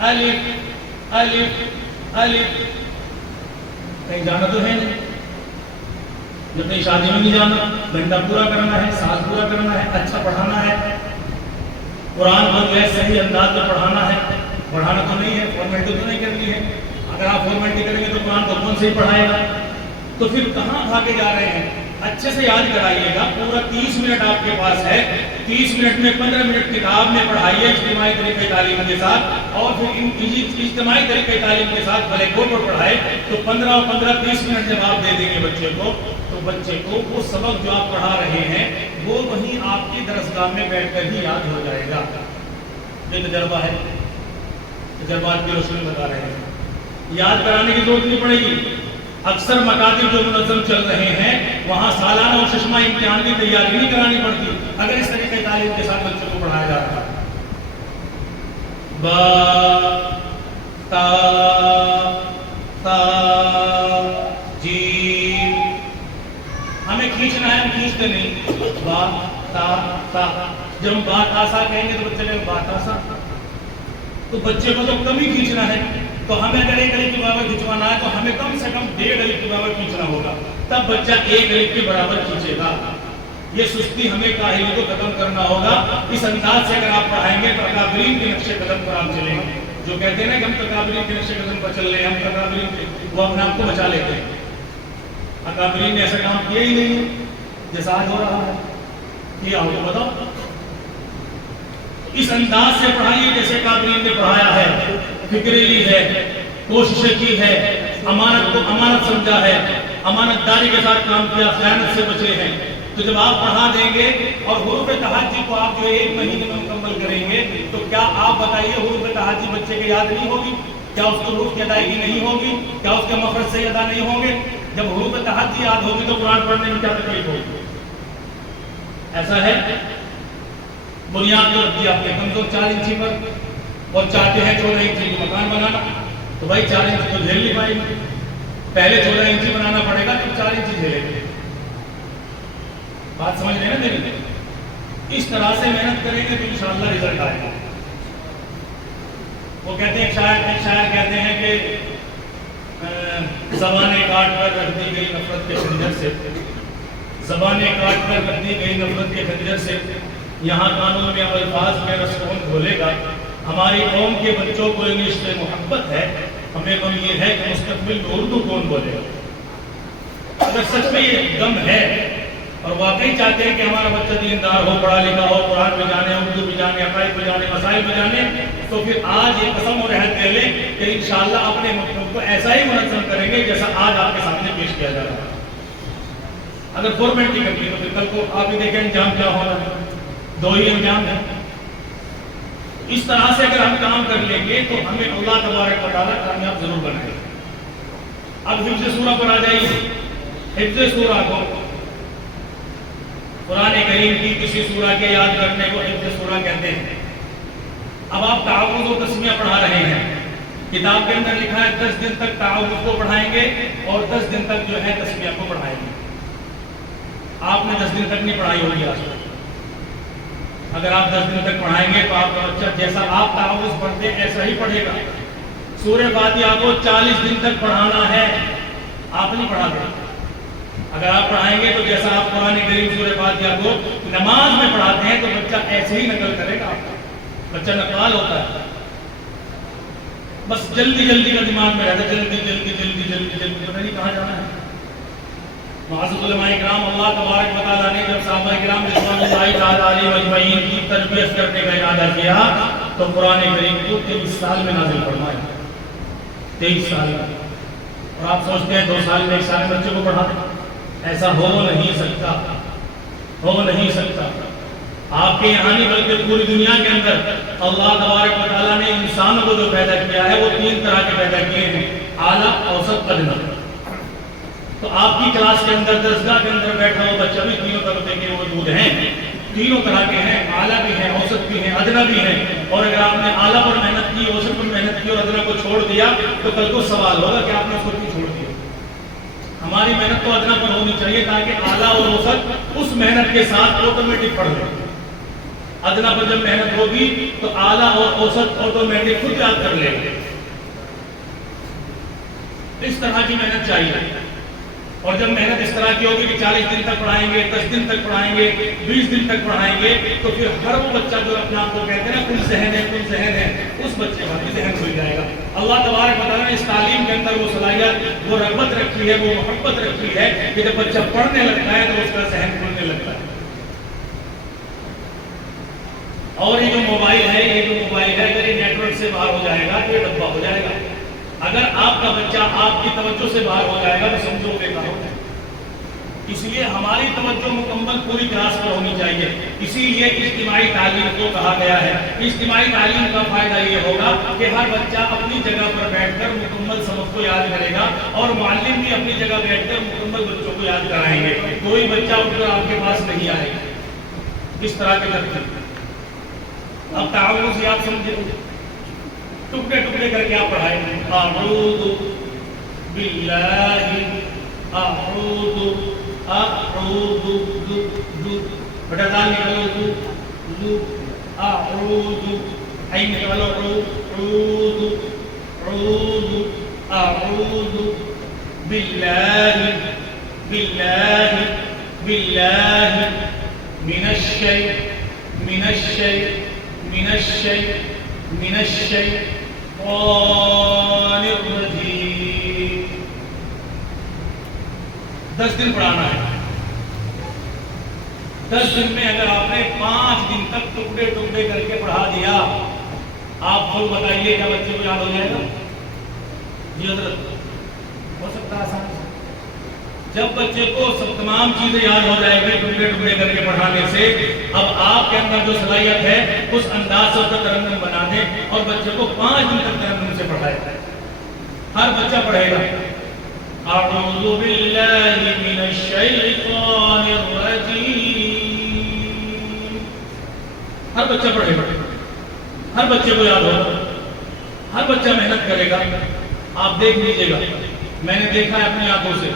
الف الف الف. کہیں جانا تو ہے نہیں، جب کہیں شادی میں نہیں جانا، گھنٹہ پورا کرنا ہے، سال پورا کرنا ہے، اچھا پڑھانا ہے، قرآن کو جو ہے صحیح انداز میں پڑھانا ہے. پڑھانا تو نہیں ہے، فارمیلٹی تو نہیں کرنی ہے. اگر آپ فارمیلٹی کریں گے تو قرآن کو کون صحیح پڑھائے گا؟ تو پھر کہاں بھاگے جا رہے ہیں؟ اچھے سے یاد کرائیے گا. پورا 30 منٹ آپ کے پاس ہے، 30 منٹ میں 15 منٹ کتاب میں پڑھائیے اجتماعی طریقۂ تعلیم کے ساتھ، اور پھر اجتماعی طریقۂ تعلیم کے ساتھ بلیک بورڈ پر پڑھائے. تو 15 اور 15 30 منٹ جب آپ دے دیں گے بچے کو، تو بچے کو وہ سبق جو آپ پڑھا رہے ہیں وہ وہیں آپ کی درسگاہ میں بیٹھ کر ہی یاد ہو جائے گا. یہ تجربہ ہے، تجربات کی روشنی بتا رہے ہیں. یاد کرانے کی ضرورت نہیں پڑے گی. اکثر مکاتب جو منظم چل رہے ہیں وہاں سالانہ اور ششمہ امتحان کی تیاری نہیں کرانی پڑتی اگر اس طریقے تعلیم کے ساتھ بچوں کو پڑھایا جا رہا ہے. با تا تا جیم. ہمیں کھینچنا ہے، ہم کھینچتے نہیں. با تا تا. جب ہم با تا سا کہیں گے تو بچے کہیں با تا سا. تو بچے کو تو کم ہی کھینچنا ہے. تو ہمیں اگر 1 الف کے برابر کھینچوانا ہے تو ہمیں کم سے کم 1.5 الف کے برابر کھینچنا ہوگا، تب بچہ 1 الف کے برابر کھینچے گا. یہ سستی ہمیں کاہلی کو ختم کرنا ہوگا. اس انداز سے اگر آپ پڑھائیں گے تو اکابرین کے نقشے قدم پر آپ چلیں گے. جو کہتے ہیں نا کہ ہم اکابرین کے نقشے قدم پر چل رہے ہیں، ہم اکابرین، وہ اپنے آپ کو بچا لیتے ہیں. اکابرین نے ایسا کام کیا ہی نہیں جیسا آج ہو رہا ہے. کیا ہو تو بتاؤ. اس انداز سے پڑھائیے جیسے اکابرین نے پڑھایا ہے. فکر لی ہے، کوشش کی ہے، امانت کو امانت سمجھا ہے، امانت داری کے ساتھ کام کیا، خیانت سے بچے ہیں. تو جب آپ پڑھا دیں گے اور حروف تہجی کو آپ جو 1 مہینے میں مکمل کریں گے تو کیا آپ بتائیے حروف تہجی بچے کے یاد نہیں ہوگی؟ کیا اس کو حروف کی ادائیگی نہیں ہوگی؟ کیا اس کے مخرج صحیح ادا نہیں ہوں گے؟ جب حروف تہجی یاد ہوگی تو قرآن پڑھنے میں کیا تکلیف ہوگی؟ ایسا ہے. بنیاد تو رکھیے آپ نے کمزور 4 انچی پر، اور چاہتے ہیں 14 انچی کا مکان بنانا، تو بھائی 4 انچی تو جھیل نہیں پائیں گے. پہلے 14 انچی بنانا پڑے گا تو 4 انچی جھیلیں گے. بات سمجھ رہے ہیں نا میری؟ اس طرح سے محنت کریں گے تو انشاءاللہ رزلٹ آئے گا. وہ کہتے ہیں ایک شاعر کہتے ہیں کہ زبانیں کاٹ کر رکھ دی گئی نفرت کے خنجر سے، زبانیں کاٹ کر رکھ دی گئی نفرت کے خنجر سے، یہاں قانون میں الفاظ میں رس کون کھولے گا. ہماری قوم کے بچوں کو انگلش سے محبت ہے، ہمیں غم یہ ہے کہ مستقبل میں اردو کون بولے گا. اگر سچ میں یہ غم ہے اور واقعی چاہتے ہیں کہ ہمارا بچہ دیندار ہو، پڑھا لکھا ہو، قرآن بھی جانے، اردو بھی جانے، عقائد بھی جانے، مسائل بھی جانے، تو پھر آج یہ قسم اور عہد لے لیں کہ انشاءاللہ اپنے مطلب کو ایسا ہی منظم کریں گے جیسا آج آپ کے سامنے پیش کیا جا رہا ہے. اگر فارمیلٹی کرنی ہے تو پھر کل کو آپ ہی دیکھیں انجام کیا ہونا ہے. 2 ہی انجام ہے. اس طرح سے اگر ہم کام کر لیں گے تو ہمیں اللہ تبارک و تعالیٰ کامیاب ضرور بنائے گا. اب حفظ سورہ پر آ جائیے. حفظ سورہ کو قرآن کریم کی کسی سورہ کے یاد کرنے کو حفظ سورہ کہتے ہیں. اب آپ تعاوذ و تسمیہ پڑھا رہے ہیں. کتاب کے اندر لکھا ہے 10 دن تک تعاوذ کو پڑھائیں گے اور 10 دن تک جو ہے تسمیہ کو پڑھائیں گے. آپ نے 10 دن تک نہیں پڑھائی ہوگی آج تک. اگر آپ 10 دن تک پڑھائیں گے تو آپ کا بچہ جیسا آپ تعاوذ پڑھتے ہیں ایسا ہی پڑھے گا. سورہ فاتحہ کو 40 دن تک پڑھانا ہے. آپ نہیں پڑھا دیں. اگر آپ پڑھائیں گے تو جیسا آپ قرآن کریم سورہ فاتحہ کو نماز میں پڑھاتے ہیں تو بچہ ایسے ہی نقل کرے گا. بچہ نقال ہوتا ہے. بس جلدی جلدی کا دماغ میں رہتا ہے. جلدی جلدی جلدی جلدی جلدی پتہ نہیں کہاں جانا ہے. معزز علماء کرام اللہ تبارک و تعالیٰ نے جب صحابہ کرام رضوان اللہ تعالیٰ علیہم اجمعین کی تربیت کرنے کا ارادہ کیا تو قرآن کریم کو 23 سال میں نازل فرمایا. 23 سال میں. اور آپ سوچتے ہیں 2 سال میں 1 سال میں بچے کو پڑھا دیں. ایسا ہو نہیں سکتا. ہو نہیں سکتا. آپ کے یہاں نہیں بلکہ پوری دنیا کے اندر اللہ تبارک و تعالیٰ نے انسانوں کو جو پیدا کیا ہے وہ 3 طرح کے پیدا کیے ہیں: اعلیٰ، اوسط، ادنیٰ. تو آپ کی کلاس کے اندر درسگاہ کے اندر بیٹھا ہو بچہ بھی 3 طبقے کے موجود ہیں. 3 طرح کے ہیں. اعلیٰ بھی ہیں، اوسط بھی ہیں، ادنیٰ بھی ہیں. اور اگر آپ نے اعلیٰ پر محنت کی، اوسط پر محنت کی اور ادنیٰ کو چھوڑ دیا تو کل کو سوال ہوگا کہ آپ نے اس کو کیوں چھوڑ دیا. ہماری محنت تو ادنیٰ پر ہونی چاہیے تاکہ اعلیٰ اور اوسط اس محنت کے ساتھ آٹومیٹک پڑھ لیں. ادنا پر جب محنت ہوگی تو اعلیٰ اور اوسط آٹومیٹک خود یاد کر لے گا. اس طرح کی محنت چاہیے. اور جب محنت اس طرح کی ہوگی کہ 40 دن تک پڑھائیں گے, 10 دن تک پڑھائیں گے, 20 دن تک پڑھائیں گے, تو پھر ہر وہ بچہ جو اپنے آپ کو کہتے ہیں نا کل ذہن ہے, کل ذہن ہے, اس بچے کا بھی ذہن کھل جائے گا. اللہ تبارک و تعالیٰ نے اس تعلیم کے اندر وہ صلاحیت, وہ رغبت رکھی ہے, وہ محبت رکھی ہے کہ جب بچہ پڑھنے لگتا ہے تو اس کا ذہن کھلنے لگتا ہے. اور یہ جو موبائل ہے, اگر یہ نیٹ ورک سے باہر ہو جائے گا تو یہ ڈبہ ہو جائے گا. اگر آپ کا بچہ آپ کی توجہ سے باہر ہو جائے گا تو سمجھو بیکار ہو جائے گا. اس لیے ہماری توجہ مکمل پوری کلاس پر ہونی چاہیے. اسی لیے اجتماعی تعلیم کو کہا گیا ہے. اجتماعی تعلیم کا فائدہ یہ ہوگا کہ ہر بچہ اپنی جگہ پر بیٹھ کر مکمل سبق کو یاد کرے گا, اور معلم بھی اپنی جگہ بیٹھ کر مکمل بچوں کو یاد کرائیں گے. کوئی بچہ اٹھ کر آپ کے پاس نہیں آئے گا. اس طرح کے ترتیب. اب تعاون سے آپ سمجھے, ٹکڑے ٹکڑے کر کے آپ پڑھائیں گے. اعوذ باللہ, اعوذ بیٹا دال نکالو, اعوذ, عین نکالو, اعوذ باللہ من الشیطان الرجیم. 10 دن پڑھانا ہے. 10 دن میں اگر آپ نے 5 دن تک ٹکڑے ٹکڑے کر کے پڑھا دیا, آپ خود بتائیے کیا بچے کو یاد ہو جائے گا؟ جی حضرت, ہو سکتا ہے آسان. جب بچے کو سب تمام چیزیں یاد ہو جائے گی ٹکڑے ٹکڑے کر کے پڑھانے سے, اب آپ کے اندر جو صلاحیت ہے اس انداز سے ترنم بنا دیں اور بچے کو 5 دن تک ترنم سے پڑھائے. ہر بچہ پڑھے گا اعوذ باللہ من الشیطان الرجیم. ہر بچہ پڑھے گا, ہر بچے کو یاد ہوگا, ہر بچہ محنت کرے گا. آپ دیکھ لیجیے گا, میں نے دیکھا ہے اپنی آنکھوں سے.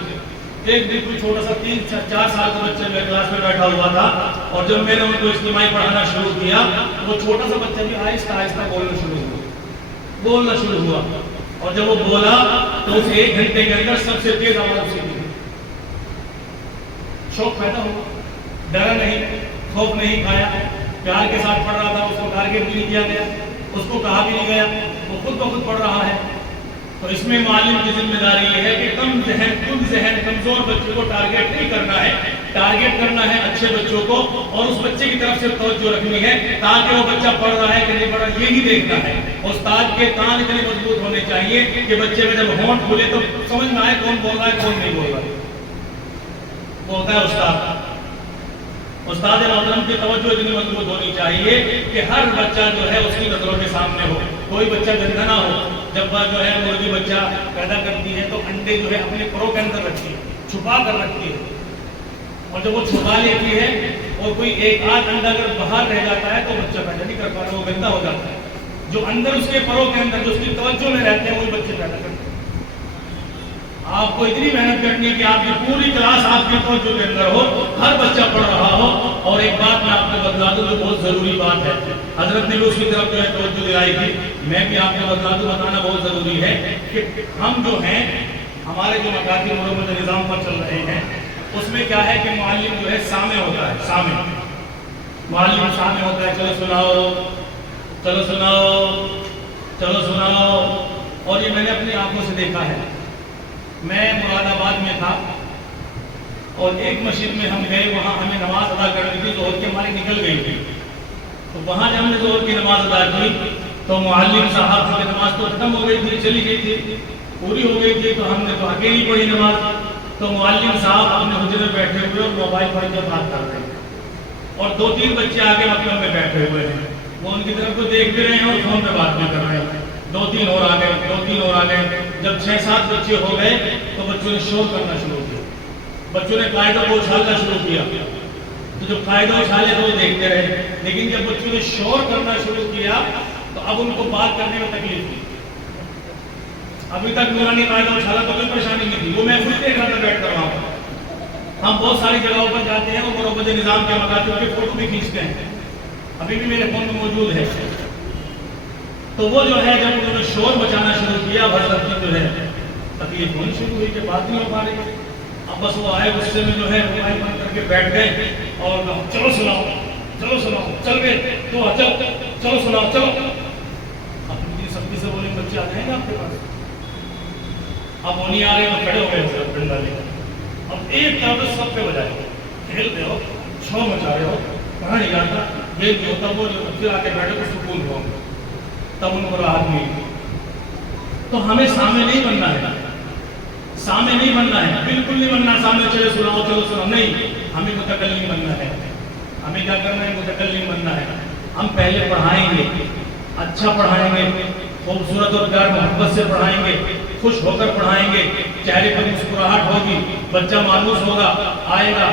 ایک دن کوئی چھوٹا سا 3-4 سال کا بچہ میرے کلاس میں بیٹھا ہوا تھا, اور جب میں نے ان کو اجتماعی پڑھانا شروع کیا تو وہ چھوٹا سا بچہ بھی آہستہ آہستہ بولنا شروع ہوا. اور جب وہ بولا تو اس 1 گھنٹے کے اندر سب سے تیز آواز اسی کی. شوق پیدا ہوا, ڈرا نہیں, خوف نہیں کھایا, پیار کے ساتھ پڑھ رہا تھا. اس کو ٹارگیٹ بھی نہیں کیا گیا, اس کو کہا بھی نہیں گیا, وہ خود بخود پڑھ رہا ہے. تو اس میں معلم کی ذمہ داری یہ ہے کہ کم ذہن کمزور بچے کو ٹارگیٹ نہیں کرنا ہے. ٹارگیٹ کرنا ہے اچھے بچوں کو, اور اس بچے کی طرف سے توجہ رکھنی ہے تاکہ وہ بچہ پڑھ رہا ہے کہ نہیں پڑھ رہا, یہی دیکھنا ہے. استاد کے کان اتنے مضبوط ہونے چاہیے کہ بچے میں جب ہونٹ کھلے تو سمجھ میں آئے کون بول رہا ہے کون نہیں بول رہا ہے. بولتا ہے استاد محترم کی توجہ اتنی مضبوط ہونی چاہیے کہ ہر بچہ جو ہے اس کی نظروں کے سامنے ہو. کوئی بچہ گندا نہ ہو. جب جو ہے مرغی بچہ پیدا کرتی ہے تو انڈے جو ہے اپنے پروں کے اندر رکھتی ہے, چھپا کر رکھتی ہے, اور جب وہ چھپا لیتی ہے اور کوئی ایک آدھ انڈا اگر باہر رہ جاتا ہے تو بچہ پیدا نہیں کر پاتا, وہ گندا ہو جاتا ہے. جو اندر اس کے پروں کے اندر جو اس کی توجہ میں رہتے ہیں وہی بچے پیدا کرتے ہیں. آپ کو اتنی محنت کرنی ہے کہ آپ کی پوری کلاس آپ کی توجہ کے اندر ہو, ہر بچہ پڑھ رہا ہو. اور ایک بات میں آپ کو بتلا دوں جو بہت ضروری بات ہے, حضرت نے بھی اس کی طرف جو ہے توجہ دلائی تھی, میں بھی آپ کو بتلا دوں, بتانا بہت ضروری ہے کہ ہم جو ہیں ہمارے جو مکاتب مربوط نظام پر چل رہے ہیں اس میں کیا ہے کہ معلم جو ہے سامع ہوتا ہے. معلم سامع ہوتا ہے, چلو سناؤ. اور یہ میں نے اپنی آنکھوں سے دیکھا ہے. میں مراد آباد میں تھا اور ایک مسجد میں ہم گئے, وہاں ہمیں نماز ادا کرنی تھی, ظہر کی ہماری نکل گئی تھی. تو وہاں جب ہم نے ظہر کی نماز ادا کی تو معلم صاحب کی نماز تو ختم ہو گئی تھی, چلی گئی تھی, پوری ہو گئی تھی. تو ہم نے تو اکیلی پڑھی نماز. تو معلم صاحب اپنے حجرے میں بیٹھے ہوئے اور موبائل پڑھ کے بات کر رہے ہیں, اور 2-3 بچے آگے مکتب میں بیٹھے ہوئے ہیں. وہ ان کی طرف کو دیکھ بھی رہے ہیں اور فون پہ بات بھی کر رہے ہیں. 2-3 اور آ گئے. جب 6-7 بچے ہو گئے تو بچوں نے شور کرنا شروع کیا. بچوں نے قاعدہ کو اچھالنا شروع کیا. تو جب قاعدہ اچھالے تو وہ دیکھتے رہے, لیکن جب بچوں نے شور کرنا شروع کیا تو اب ان کو بات کرنے میں تکلیف تھی. ابھی تک نورانی قاعدہ اچھالا تو کوئی پریشانی نہیں تھی, وہ میں خود دیکھ رہا تھا بیٹھ کر وہاں پر. ہم بہت ساری جگہوں پر جاتے ہیں اور مربوط نظام کے مکاتب کے فوٹو بھی کھینچتے ہیں. ابھی بھی میرے فون میں موجود ہے. تو وہ جو ہے جب انہوں نے شور مچانا شروع کیا حضرت کی جو ہے تکلیف ہونی شروع ہوئی کہ بات نہیں ہو پا رہی. اب بس وہ آئے غصے میں جو ہے موبائل بند کر کے بیٹھ گئے اور چلو سناؤ چلو سناؤ. چل گئے تو چل چلو سناؤ چلو. اپنی سختی سے بولے بچے آ جائیں گے آپ کے پاس. اب وہ نہیں آ رہے تو کھڑے ہو گئے حضرت ڈنڈا لے کر. اب ایک طرف سب پہ بجائے کھیل رہے ہو شور مچا رہے ہو کہاں نہیں جاتا یہ نہیں ہوتا. وہ پھر آ کے بیٹھے تو سکون ہو تب ان کو راحت ملی. تو ہمیں سامنے نہیں بننا ہے, سامنے نہیں بننا ہے, بالکل نہیں بننا سامنے چلے سناؤ چلو سناؤ نہیں. ہمیں متکلم بننا ہے. ہمیں کیا کرنا ہے؟ متکلم بننا ہے. ہم پہلے پڑھائیں گے, اچھا پڑھائیں گے, خوبصورت اور پیار محبت سے پڑھائیں گے, خوش ہو کر پڑھائیں گے, چہرے پر مسکراہٹ ہوگی, بچہ مانوس ہوگا, آئے گا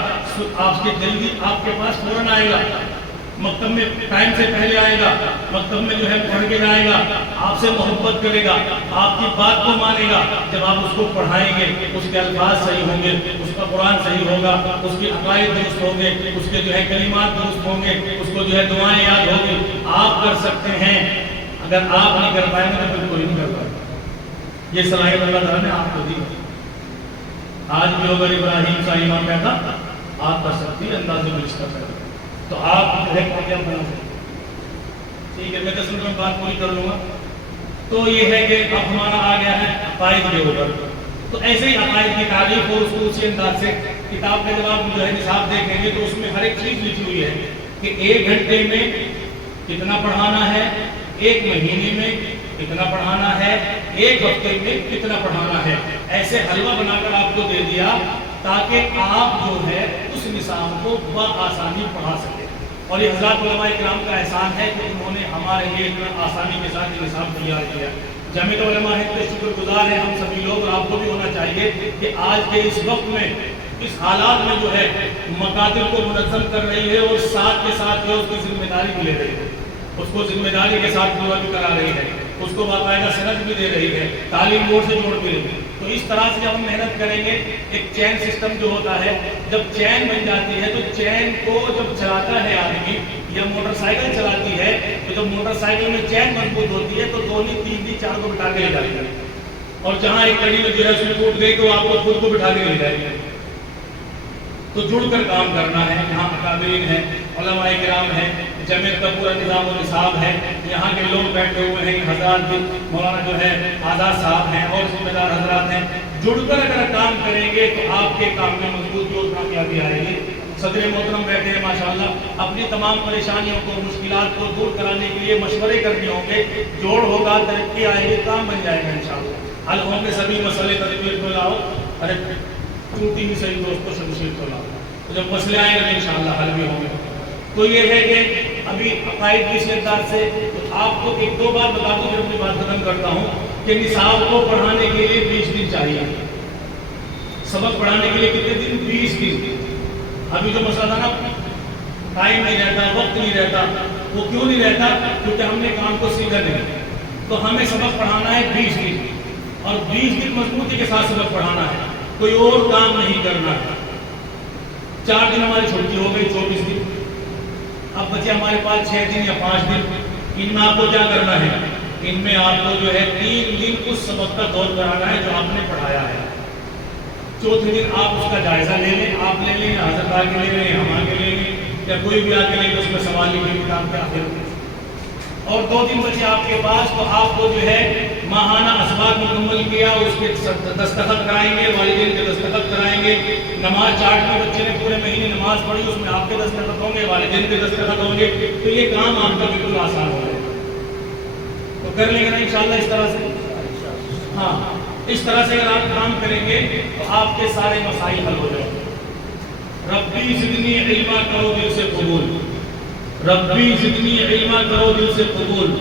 آپ کے جلدی آپ کے پاس فوراً آئے گا, مکتب میں ٹائم سے پہلے آئے گا, مکتب میں جو ہے پڑھ کے جائے گا, آپ سے محبت کرے گا, آپ کی بات کو مانے گا. جب آپ اس کو پڑھائیں گے اس کے الفاظ صحیح ہوں گے, اس کا قرآن صحیح ہوگا, اس کی عقائد درست ہوں گے, اس کے جو ہے کلمات درست ہوں گے, اس کو جو ہے دعائیں یاد ہوگی. آپ کر سکتے ہیں, اگر آپ نہیں کر پائیں گے تو پھر کوئی نہیں کر پائے. یہ صلاحیت اللہ تعالیٰ نے آپ کو دی. آج بھی اگر ابراہیم کا ایمان کہتا آپ کر سکتی ہے انداز میں اس کا کریں تو آپ کیا بنا سکتے. ٹھیک ہے, میں 10 منٹ میں بات پوری کر لوں گا. تو یہ ہے کہ اب ہمارا آ گیا ہے عقائد کے اوپر. تو ایسے ہی عقائد کی تعریف اور اس کو اسی انداز سے کتاب کا جب آپ جو ہے نصاب دیکھیں گے تو اس میں ہر ایک چیز لکھی ہوئی ہے کہ 1 گھنٹے میں کتنا پڑھانا ہے, 1 مہینے میں کتنا پڑھانا ہے, 1 ہفتے میں کتنا پڑھانا ہے. ایسے حلوہ بنا کر آپ کو دے دیا تاکہ آپ جو ہے اس نصاب کو بآسانی پڑھا سکیں. اور یہ حضرات علماء کرام کا احسان ہے کہ انہوں نے ہمارے لیے اتنا آسانی کے ساتھ یہ نصاب تیار کیا. جامعہ علماء ہند کے شکر گزار ہیں ہم سبھی لوگ, اور آپ کو بھی ہونا چاہیے کہ آج کے اس وقت میں اس حالات میں جو ہے مکاتب کو منظم کر رہی ہے اور ساتھ کے ساتھ جو اس کی ذمہ داری بھی لے رہی ہے, اس کو ذمہ داری کے ساتھ پورا بھی کرا رہی ہے, اس کو باقاعدہ سند بھی دے رہی ہے, تعلیم بورڈ سے جوڑ بھی رہی ہے. تو اس طرح سے جب ہم محنت کریں گے, ایک چین سسٹم جو ہوتا ہے, جب چین بن جاتی ہے تو چین کو جب چلاتا ہے آدمی یا موٹر سائیکل چلاتی ہے تو جب موٹر سائیکل میں چین مضبوط ہوتی ہے تو 2 نہیں 3 نہیں 4 کو بٹھا کے لے جاتی ہے, اور جہاں ایک کڑی میں جو ہے اس میں ٹوٹ گئی تو آپ کو خود کو بٹھا کے لے جائے گی. تو جڑ کر کام کرنا ہے. یہاں اکابرین ہیں, علماء کرام ہیں, جمعیت کا پورا نظام و نصاب ہے, یہاں کے لوگ بیٹھے ہوئے ہیں, حضرات بھی مولانا جو ہے آزاد صاحب ہیں اور ذمہ دار حضرات ہیں. جڑ کر اگر کام کریں گے تو آپ کے کام میں مضبوطی اور کامیابی آئے گی. صدر محترم بیٹھے ہیں ماشاءاللہ, اپنی تمام پریشانیوں کو مشکلات کو دور کرانے کے لیے مشورے کرنے ہوں گے. جوڑ ہوگا, ترقی آئے گی, کام بن جائے گا انشاءاللہ. حل ہوں گے سبھی مسئلے تدبیر کو لاؤ, ارے ٹوٹی بھی صحیح دوستوں شمشیر کو لاؤ, تو جب مسئلے آئیں گے انشاءاللہ حل بھی ہوں گے. تو یہ ہے کہ ابھی عقائد کی شدت سے تو آپ کو 1-2 بات بتا دوں, پھر اپنی بات ختم کرتا ہوں کہ نصاب کو پڑھانے کے لیے 20 دن چاہیے. سبق پڑھانے کے لیے کتنے دن؟ 20 دن. ابھی جو مسئلہ تھا نا, ٹائم نہیں رہتا, وقت نہیں رہتا, وہ کیوں نہیں رہتا؟ کیونکہ ہم نے کام کو سیکھا نہیں. تو ہمیں سبق پڑھانا ہے 20 دن, اور 20 دن مضبوطی کے ساتھ سبق پڑھانا ہے, کوئی اور کام نہیں کرنا ہے. 4 دن ہماری چھٹی ہو گئی, 24 دن. اب بچے ہمارے پاس 6 دن یا 5 دن. ان میں آپ کو کیا کرنا ہے؟ ان میں آپ کو جو ہے 3 دن اس سبق کا دور کرانا ہے جو آپ نے پڑھایا ہے. چوتھے دن آپ اس کا جائزہ لے لیں, آپ لے لیں, حضرت آ کے لے لیں, ہم آ کے لے لیں, یا کوئی بھی آ کے لے لیں, اس میں سوال لکھیں کتاب کے آخر میں. اور 2 دن بچے آپ کے پاس, تو آپ کو جو ہے ماہانہ اسباق مکمل کیا, اس کے دستخط کرائیں گے, والدین کے دستخط کرائیں گے. نماز چارٹ میں بچے نے پورے مہینے نماز پڑھی, اس میں آپ کے دستخط ہوں گے, والدین کے دستخط ہوں گے. تو یہ کام آپ کا بالکل آسان ہو جائے گا. تو کر لیں گے نا انشاءاللہ اس طرح سے. ہاں, اس طرح سے اگر آپ کام کریں گے تو آپ کے سارے مسائل حل ہو جائیں گے. ربی زدنی علما کرو دل سے قبول, ربی زدنی علما کرو دل سے قبول.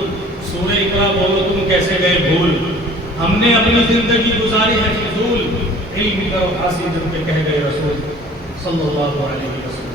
سورہ اقرا بولو تم کیسے گئے بھول, ہم نے اپنی زندگی گزاری ہے فضول. علم کرو حاصل جب کہ کہہ گئے رسول صلی اللہ علیہ وسلم.